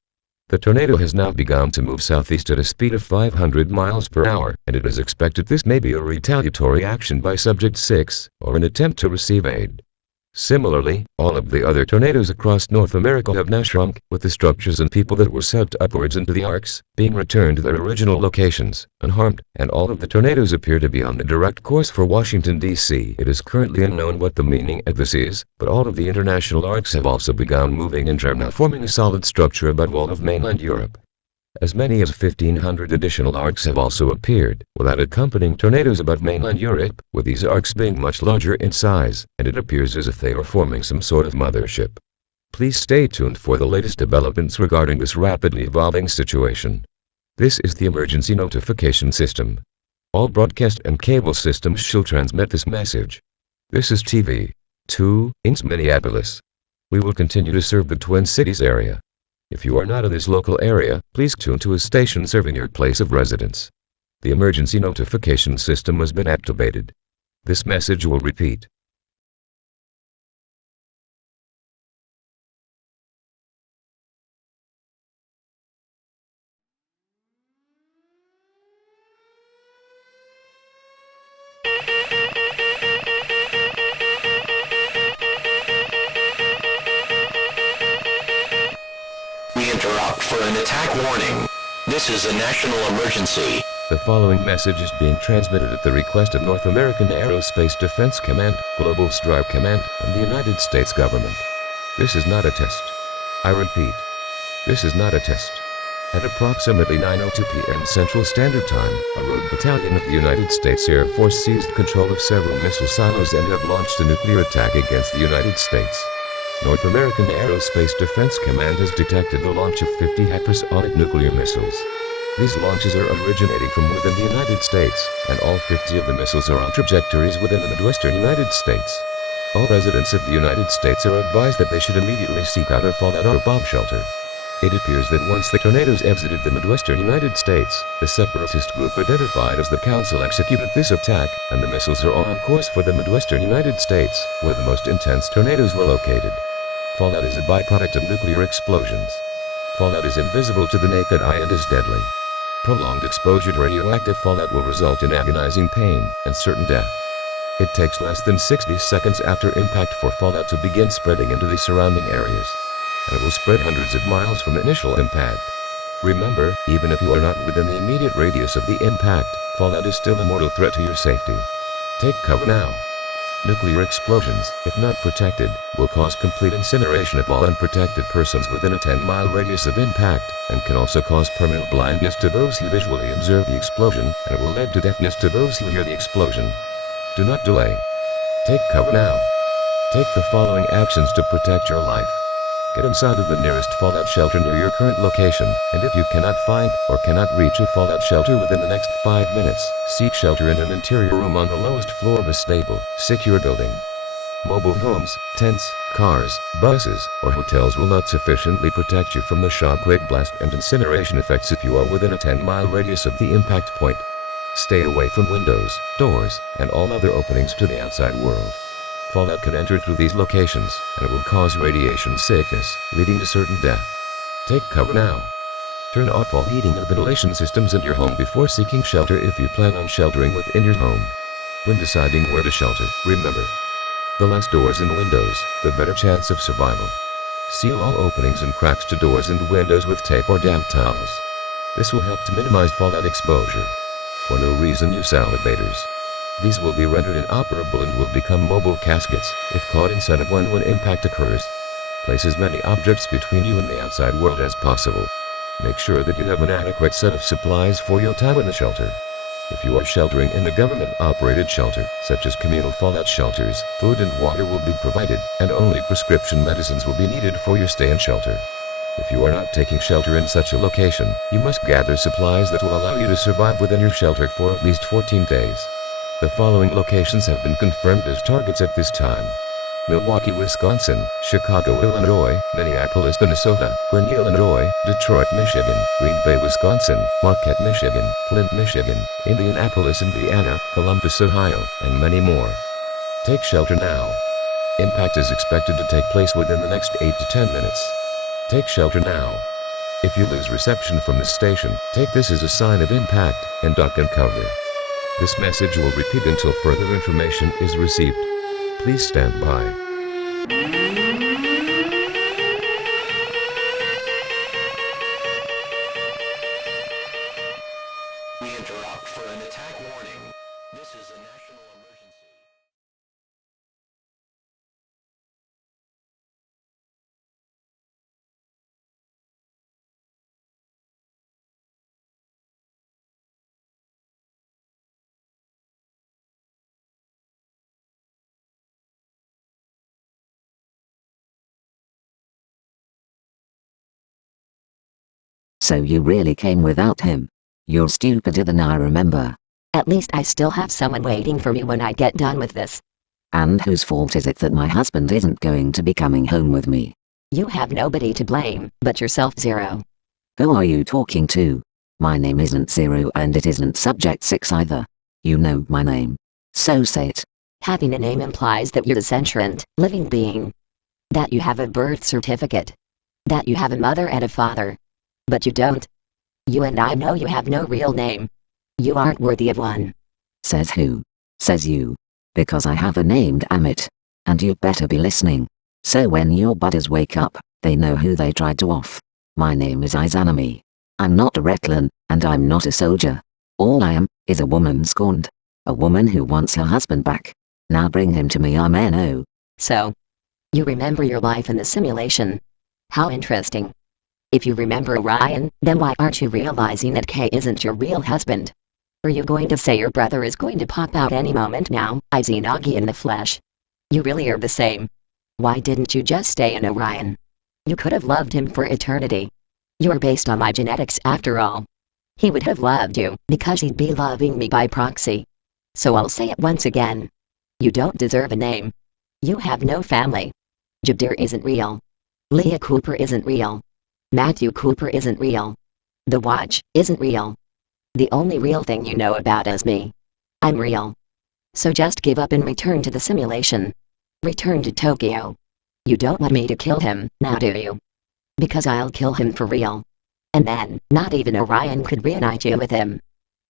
The tornado has now begun to move southeast at a speed of 500 miles per hour, and it is expected this may be a retaliatory action by Subject 6, or an attempt to receive aid. Similarly, all of the other tornadoes across North America have now shrunk, with the structures and people that were swept upwards into the arcs being returned to their original locations, unharmed, and all of the tornadoes appear to be on the direct course for Washington, D.C. It is currently unknown what the meaning of this is, but all of the international arcs have also begun moving and are now forming a solid structure above all of mainland Europe. As many as 1,500 additional arcs have also appeared, without accompanying tornadoes above mainland Europe, with these arcs being much larger in size, and it appears as if they are forming some sort of mothership. Please stay tuned for the latest developments regarding this rapidly evolving situation. This is the emergency notification system. All broadcast and cable systems shall transmit this message. This is TV 2 Inc. Minneapolis. We will continue to serve the Twin Cities area. If you are not in this local area, please tune to a station serving your place of residence. The emergency notification system has been activated. This message will repeat. For an attack warning. This is a national emergency. The following message is being transmitted at the request of North American Aerospace Defense Command, Global Strike Command, and the United States government. This is not a test. I repeat, this is not a test. At approximately 9:02 p.m. Central Standard Time, a rogue battalion of the United States Air Force seized control of several missile silos and have launched a nuclear attack against the United States. North American Aerospace Defense Command has detected the launch of 50 hypersonic nuclear missiles. These launches are originating from within the United States, and all 50 of the missiles are on trajectories within the Midwestern United States. All residents of the United States are advised that they should immediately seek out a fallout or bomb shelter. It appears that once the tornadoes exited the Midwestern United States, the separatist group identified as the Council executed this attack, and the missiles are on course for the Midwestern United States, where the most intense tornadoes were located. Fallout is a byproduct of nuclear explosions. Fallout is invisible to the naked eye and is deadly. Prolonged exposure to radioactive fallout will result in agonizing pain and certain death. It takes less than 60 seconds after impact for fallout to begin spreading into the surrounding areas, and it will spread hundreds of miles from initial impact. Remember, even if you are not within the immediate radius of the impact, fallout is still a mortal threat to your safety. Take cover now. Nuclear explosions, if not protected, will cause complete incineration of all unprotected persons within a 10-mile radius of impact, and can also cause permanent blindness to those who visually observe the explosion, and it will lead to deafness to those who hear the explosion. Do not delay. Take cover now. Take the following actions to protect your life. Get inside of the nearest fallout shelter near your current location, and if you cannot find or cannot reach a fallout shelter within the next 5 minutes, seek shelter in an interior room on the lowest floor of a stable, secure building. Mobile homes, tents, cars, buses, or hotels will not sufficiently protect you from the shockwave blast and incineration effects if you are within a 10-mile radius of the impact point. Stay away from windows, doors, and all other openings to the outside world. Fallout can enter through these locations, and it will cause radiation sickness, leading to certain death. Take cover now. Turn off all heating and ventilation systems in your home before seeking shelter if you plan on sheltering within your home. When deciding where to shelter, remember, the less doors and windows, the better chance of survival. Seal all openings and cracks to doors and windows with tape or damp towels. This will help to minimize fallout exposure. For no reason, use elevators. These will be rendered inoperable and will become mobile caskets if caught inside of one when impact occurs. Place as many objects between you and the outside world as possible. Make sure that you have an adequate set of supplies for your time in the shelter. If you are sheltering in a government-operated shelter, such as communal fallout shelters, food and water will be provided, and only prescription medicines will be needed for your stay in shelter. If you are not taking shelter in such a location, you must gather supplies that will allow you to survive within your shelter for at least 14 days. The following locations have been confirmed as targets at this time: Milwaukee, Wisconsin; Chicago, Illinois; Minneapolis, Minnesota; Glen, Illinois; Detroit, Michigan; Green Bay, Wisconsin; Marquette, Michigan; Flint, Michigan; Indianapolis, Indiana; Columbus, Ohio, and many more. Take shelter now. Impact is expected to take place within the next 8 to 10 minutes. Take shelter now. If you lose reception from this station, take this as a sign of impact, and duck and cover. This message will repeat until further information is received. Please stand by. We interrupt for an attack warning. This is a national emergency. So you really came without him? You're stupider than I remember. At least I still have someone waiting for me when I get done with this. And whose fault is it that my husband isn't going to be coming home with me? You have nobody to blame but yourself, Zero. Who are you talking to? My name isn't Zero and it isn't Subject 6 either. You know my name. So say it. Having a name implies that you're a sentient, living being. That you have a birth certificate. That you have a mother and a father. But you don't. You and I know you have no real name. You aren't worthy of one. Says who? Says you. Because I have a name, damn it. And you'd better be listening. So when your buddies wake up, they know who they tried to off. My name is Tsunami. I'm not a Reclan, and I'm not a soldier. All I am, is a woman scorned. A woman who wants her husband back. Now bring him to me, Amen. So, you remember your life in the simulation. How interesting. If you remember Orion, then why aren't you realizing that Kay isn't your real husband? Are you going to say your brother is going to pop out any moment now? I see Nagi in the flesh. You really are the same. Why didn't you just stay in Orion? You could have loved him for eternity. You're based on my genetics after all. He would have loved you, because he'd be loving me by proxy. So I'll say it once again. You don't deserve a name. You have no family. Jabdir isn't real. Leah Cooper isn't real. Matthew Cooper isn't real. The watch isn't real. The only real thing you know about is me. I'm real. So just give up and return to the simulation. Return to Tokyo. You don't want me to kill him, now do you? Because I'll kill him for real. And then, not even Orion could reunite you with him.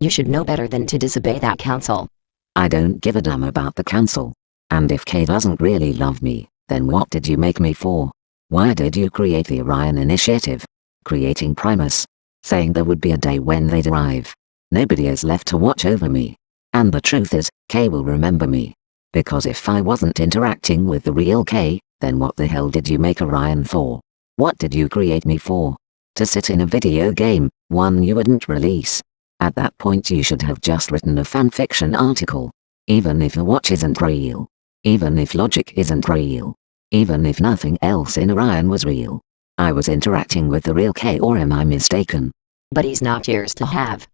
You should know better than to disobey that council. I don't give a damn about the council. And if Kay doesn't really love me, then what did you make me for? Why did you create the Orion Initiative? Creating Primus. Saying there would be a day when they'd arrive. Nobody is left to watch over me. And the truth is, Kay will remember me. Because if I wasn't interacting with the real Kay, then what the hell did you make Orion for? What did you create me for? To sit in a video game, one you wouldn't release. At that point you should have just written a fanfiction article. Even if the watch isn't real. Even if logic isn't real. Even if nothing else in Orion was real. I was interacting with the real K, or am I mistaken? But he's not yours to have.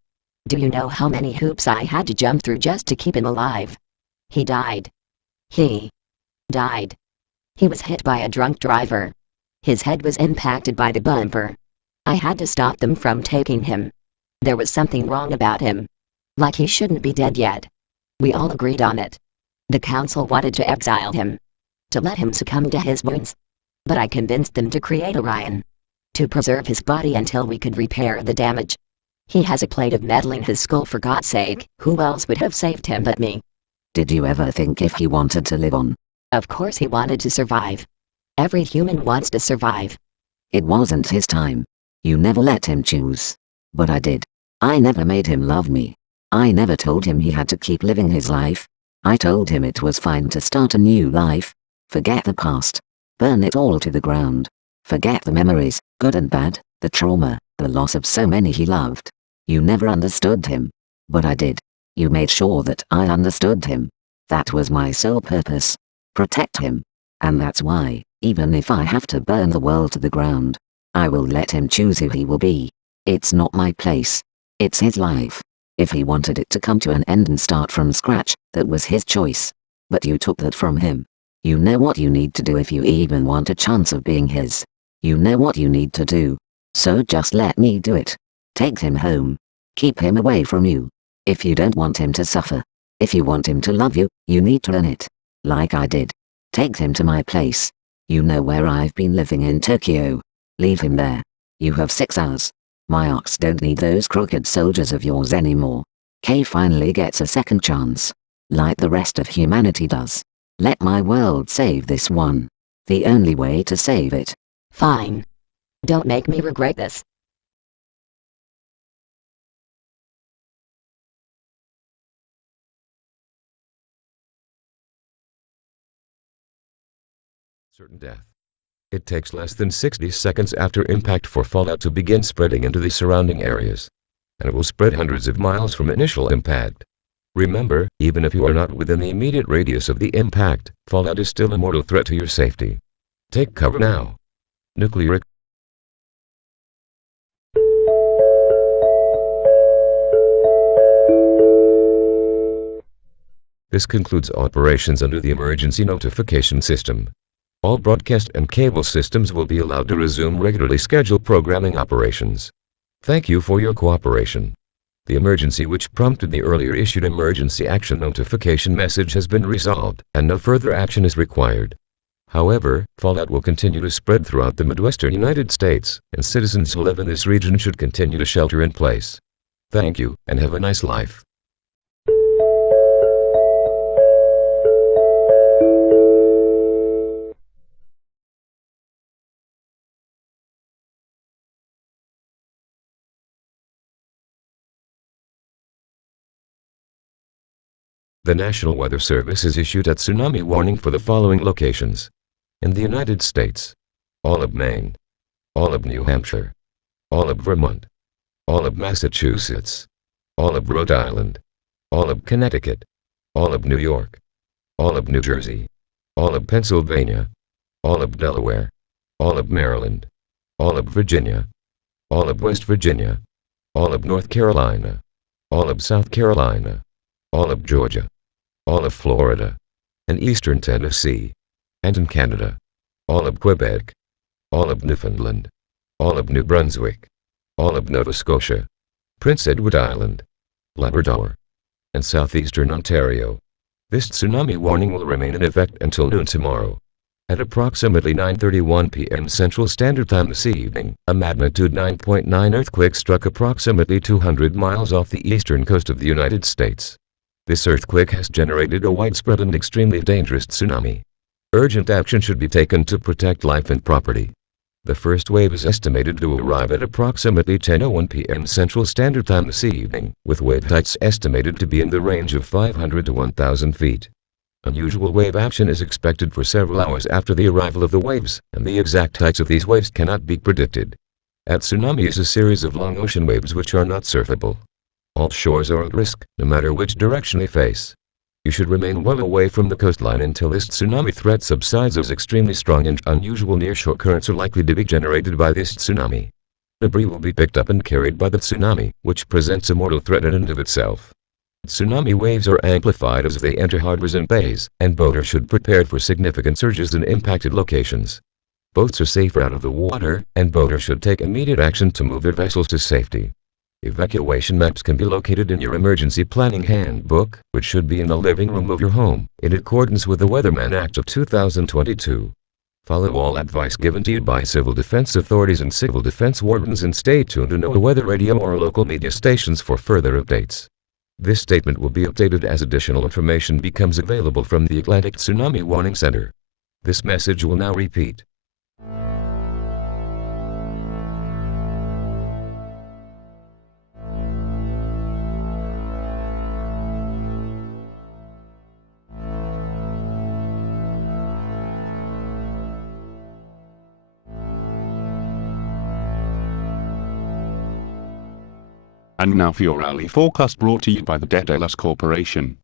Do you know how many hoops I had to jump through just to keep him alive? He died. He died. He was hit by a drunk driver. His head was impacted by the bumper. I had to stop them from taking him. There was something wrong about him. Like he shouldn't be dead yet. We all agreed on it. The council wanted to exile him. To let him succumb to his wounds. But I convinced them to create Orion. To preserve his body until we could repair the damage. He has a plate of metal in his skull, for God's sake. Who else would have saved him but me? Did you ever think if he wanted to live on? Of course he wanted to survive. Every human wants to survive. It wasn't his time. You never let him choose. But I did. I never made him love me. I never told him he had to keep living his life. I told him it was fine to start a new life. Forget the past. Burn it all to the ground. Forget the memories, good and bad, the trauma, the loss of so many he loved. You never understood him. But I did. You made sure that I understood him. That was my sole purpose. Protect him. And that's why, even if I have to burn the world to the ground, I will let him choose who he will be. It's not my place. It's his life. If he wanted it to come to an end and start from scratch, that was his choice. But you took that from him. You know what you need to do if you even want a chance of being his. You know what you need to do. So just let me do it. Take him home. Keep him away from you. If you don't want him to suffer. If you want him to love you, you need to earn it. Like I did. Take him to my place. You know where I've been living in Tokyo. Leave him there. You have 6 hours. My ox don't need those crooked soldiers of yours anymore. K finally gets a second chance. Like the rest of humanity does. Let my world save this one. The only way to save it. Fine. Don't make me regret this. Certain death. It takes less than 60 seconds after impact for fallout to begin spreading into the surrounding areas. And it will spread hundreds of miles from initial impact. Remember, even if you are not within the immediate radius of the impact, fallout is still a mortal threat to your safety. Take cover now. Nuclear. This concludes operations under the emergency notification system. All broadcast and cable systems will be allowed to resume regularly scheduled programming operations. Thank you for your cooperation. The emergency which prompted the earlier issued emergency action notification message has been resolved, and no further action is required. However, fallout will continue to spread throughout the Midwestern United States, and citizens who live in this region should continue to shelter in place. Thank you, and have a nice life. The National Weather Service has issued a tsunami warning for the following locations. In the United States. All of Maine. All of New Hampshire. All of Vermont. All of Massachusetts. All of Rhode Island. All of Connecticut. All of New York. All of New Jersey. All of Pennsylvania. All of Delaware. All of Maryland. All of Virginia. All of West Virginia. All of North Carolina. All of South Carolina. All of Georgia. All of Florida, and eastern Tennessee, and in Canada, all of Quebec, all of Newfoundland, all of New Brunswick, all of Nova Scotia, Prince Edward Island, Labrador, and southeastern Ontario. This tsunami warning will remain in effect until noon tomorrow. At approximately 9:31 p.m. Central Standard Time this evening, a magnitude 9.9 earthquake struck approximately 200 miles off the eastern coast of the United States. This earthquake has generated a widespread and extremely dangerous tsunami. Urgent action should be taken to protect life and property. The first wave is estimated to arrive at approximately 10:01 p.m. Central Standard Time this evening, with wave heights estimated to be in the range of 500 to 1,000 feet. Unusual wave action is expected for several hours after the arrival of the waves, and the exact heights of these waves cannot be predicted. A tsunami is a series of long ocean waves which are not surfable. All shores are at risk, no matter which direction they face. You should remain well away from the coastline until this tsunami threat subsides, as extremely strong and unusual nearshore currents are likely to be generated by this tsunami. Debris will be picked up and carried by the tsunami, which presents a mortal threat in and of itself. Tsunami waves are amplified as they enter harbors and bays, and boaters should prepare for significant surges in impacted locations. Boats are safer out of the water, and boaters should take immediate action to move their vessels to safety. Evacuation maps can be located in your emergency planning handbook, which should be in the living room of your home, in accordance with the Weatherman Act of 2022. Follow all advice given to you by civil defense authorities and civil defense wardens, and stay tuned to NOAA Weather Radio or local media stations for further updates. This statement will be updated as additional information becomes available from the Atlantic Tsunami Warning Center. This message will now repeat. And now for your hourly forecast, brought to you by the Daedalus Corporation.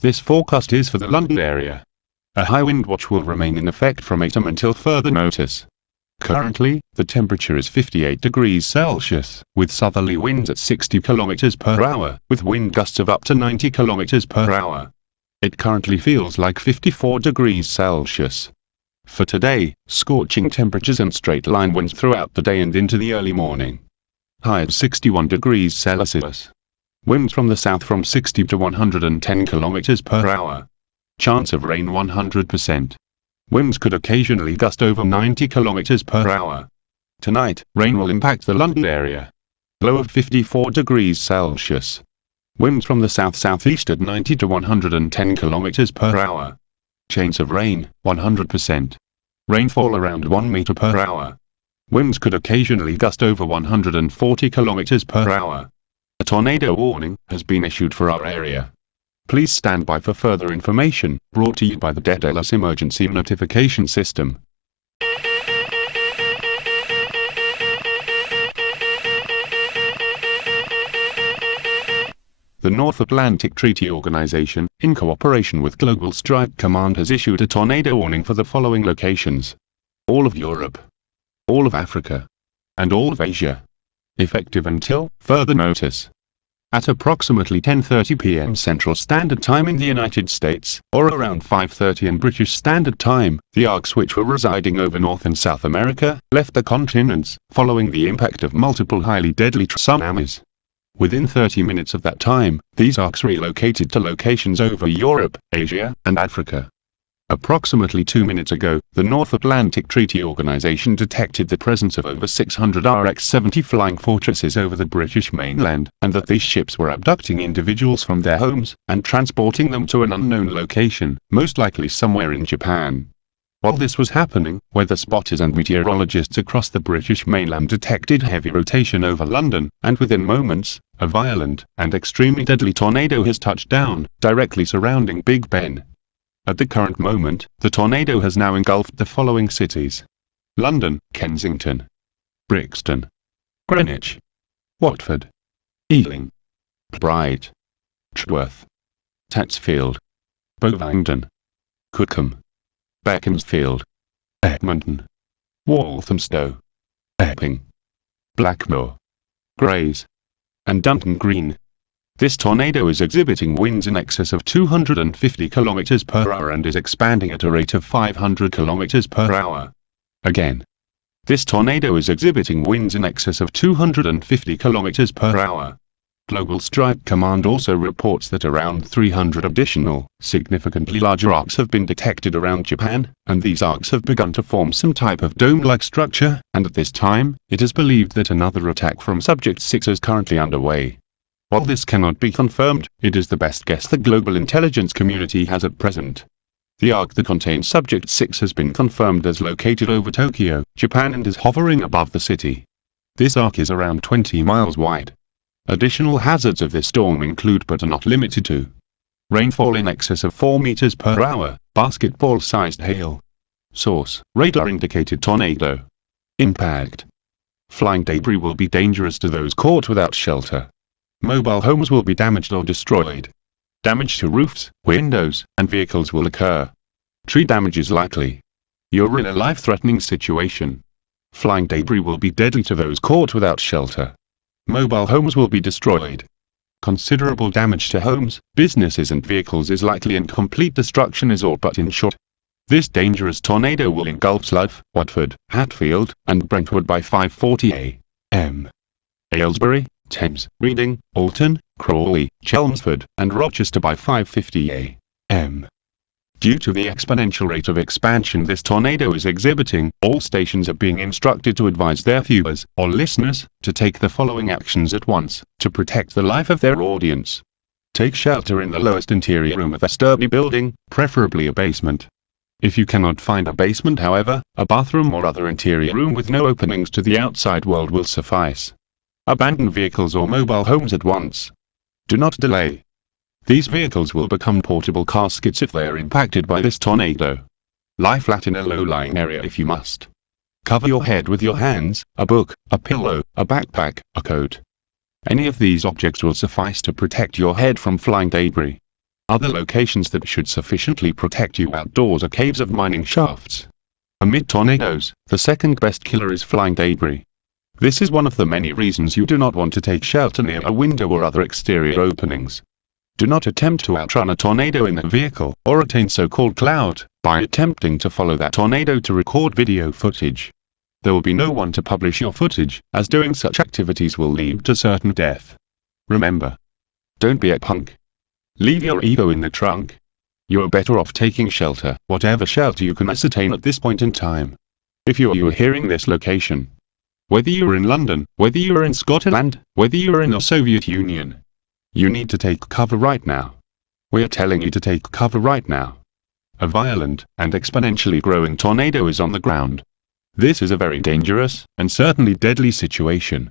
This forecast is for the London area. A high wind watch will remain in effect from 8 am until further notice. Currently, the temperature is 58 degrees Celsius, with southerly winds at 60 km per hour, with wind gusts of up to 90 km per hour. It currently feels like 54 degrees Celsius. For today, scorching temperatures and straight-line winds throughout the day and into the early morning. High at 61 degrees Celsius. Winds from the south from 60 to 110 km per hour. Chance of rain 100%. Winds could occasionally gust over 90 km per hour. Tonight, rain will impact the London area. Low of 54 degrees Celsius. Winds from the south-southeast at 90 to 110 km per hour. Chance of rain 100%. Rainfall around 1 meter per hour. Winds could occasionally gust over 140 km per hour. A tornado warning has been issued for our area. Please stand by for further information, brought to you by the Daedalus Emergency Notification System. The North Atlantic Treaty Organization, in cooperation with Global Strike Command, has issued a tornado warning for the following locations: all of Europe, all of Africa, and all of Asia. Effective until further notice. At approximately 10:30 p.m. Central Standard Time in the United States, or around 5:30 in British Standard Time, the arcs which were residing over North and South America left the continents, following the impact of multiple highly deadly tsunamis. Within 30 minutes of that time, these arcs relocated to locations over Europe, Asia, and Africa. Approximately 2 minutes ago, the North Atlantic Treaty Organization detected the presence of over 600 RX-70 flying fortresses over the British mainland, and that these ships were abducting individuals from their homes and transporting them to an unknown location, most likely somewhere in Japan. While this was happening, weather spotters and meteorologists across the British mainland detected heavy rotation over London, and within moments, a violent and extremely deadly tornado has touched down, directly surrounding Big Ben. At the current moment, the tornado has now engulfed the following cities: London, Kensington, Brixton, Greenwich, Watford, Ealing, Bright, Chatsworth, Tatsfield, Bovingdon, Cookham, Beaconsfield, Edmonton, Walthamstow, Epping, Blackmore, Grays, and Dunton Green. This tornado is exhibiting winds in excess of 250 km per hour and is expanding at a rate of 500 km per hour. Again, this tornado is exhibiting winds in excess of 250 km per hour. Global Strike Command also reports that around 300 additional, significantly larger arcs have been detected around Japan, and these arcs have begun to form some type of dome-like structure, and at this time, it is believed that another attack from Subject 6 is currently underway. While this cannot be confirmed, it is the best guess the global intelligence community has at present. The arc that contains Subject 6 has been confirmed as located over Tokyo, Japan, and is hovering above the city. This arc is around 20 miles wide. Additional hazards of this storm include but are not limited to rainfall in excess of 4 meters per hour, basketball-sized hail. Source: radar-indicated tornado. Impact: flying debris will be dangerous to those caught without shelter. Mobile homes will be damaged or destroyed. Damage to roofs, windows, and vehicles will occur. Tree damage is likely. You're in a life-threatening situation. Flying debris will be deadly to those caught without shelter. Mobile homes will be destroyed. Considerable damage to homes, businesses and vehicles is likely, and complete destruction is all but ensured. This dangerous tornado will engulf Slough, Watford, Hatfield, and Brentwood by 5:40 a.m. Aylesbury, Thames, Reading, Alton, Crawley, Chelmsford, and Rochester by 5:50 a.m. Due to the exponential rate of expansion this tornado is exhibiting, all stations are being instructed to advise their viewers, or listeners, to take the following actions at once, to protect the life of their audience. Take shelter in the lowest interior room of a sturdy building, preferably a basement. If you cannot find a basement, however, a bathroom or other interior room with no openings to the outside world will suffice. Abandon vehicles or mobile homes at once. Do not delay. These vehicles will become portable caskets if they are impacted by this tornado. Lie flat in a low-lying area if you must. Cover your head with your hands, a book, a pillow, a backpack, a coat. Any of these objects will suffice to protect your head from flying debris. Other locations that should sufficiently protect you outdoors are caves of mining shafts. Amid tornadoes, the second best killer is flying debris. This is one of the many reasons you do not want to take shelter near a window or other exterior openings. Do not attempt to outrun a tornado in a vehicle, or attain so-called clout, by attempting to follow that tornado to record video footage. There will be no one to publish your footage, as doing such activities will lead to certain death. Remember, don't be a punk. Leave your ego in the trunk. You are better off taking shelter, whatever shelter you can ascertain at this point in time. If you are hearing this location, whether you are in London, whether you are in Scotland, whether you are in the Soviet Union, you need to take cover right now. We are telling you to take cover right now. A violent and exponentially growing tornado is on the ground. This is a very dangerous and certainly deadly situation.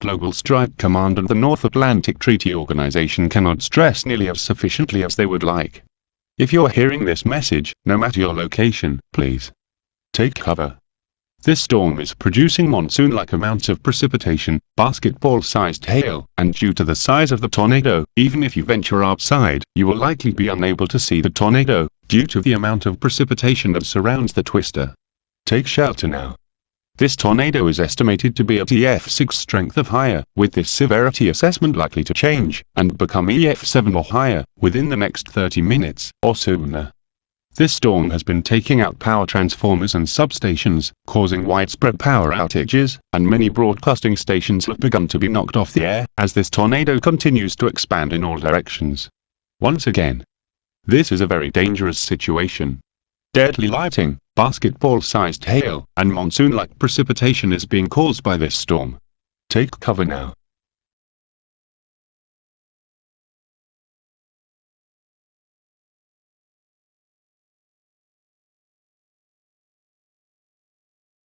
Global Strike Command and the North Atlantic Treaty Organization cannot stress nearly as sufficiently as they would like. If you're hearing this message, no matter your location, please take cover. This storm is producing monsoon-like amounts of precipitation, basketball-sized hail, and due to the size of the tornado, even if you venture outside, you will likely be unable to see the tornado, due to the amount of precipitation that surrounds the twister. Take shelter now. This tornado is estimated to be at EF6 strength or higher, with this severity assessment likely to change, and become EF7 or higher, within the next 30 minutes, or sooner. This storm has been taking out power transformers and substations, causing widespread power outages, and many broadcasting stations have begun to be knocked off the air, as this tornado continues to expand in all directions. Once again, this is a very dangerous situation. Deadly lightning, basketball-sized hail, and monsoon-like precipitation is being caused by this storm. Take cover now.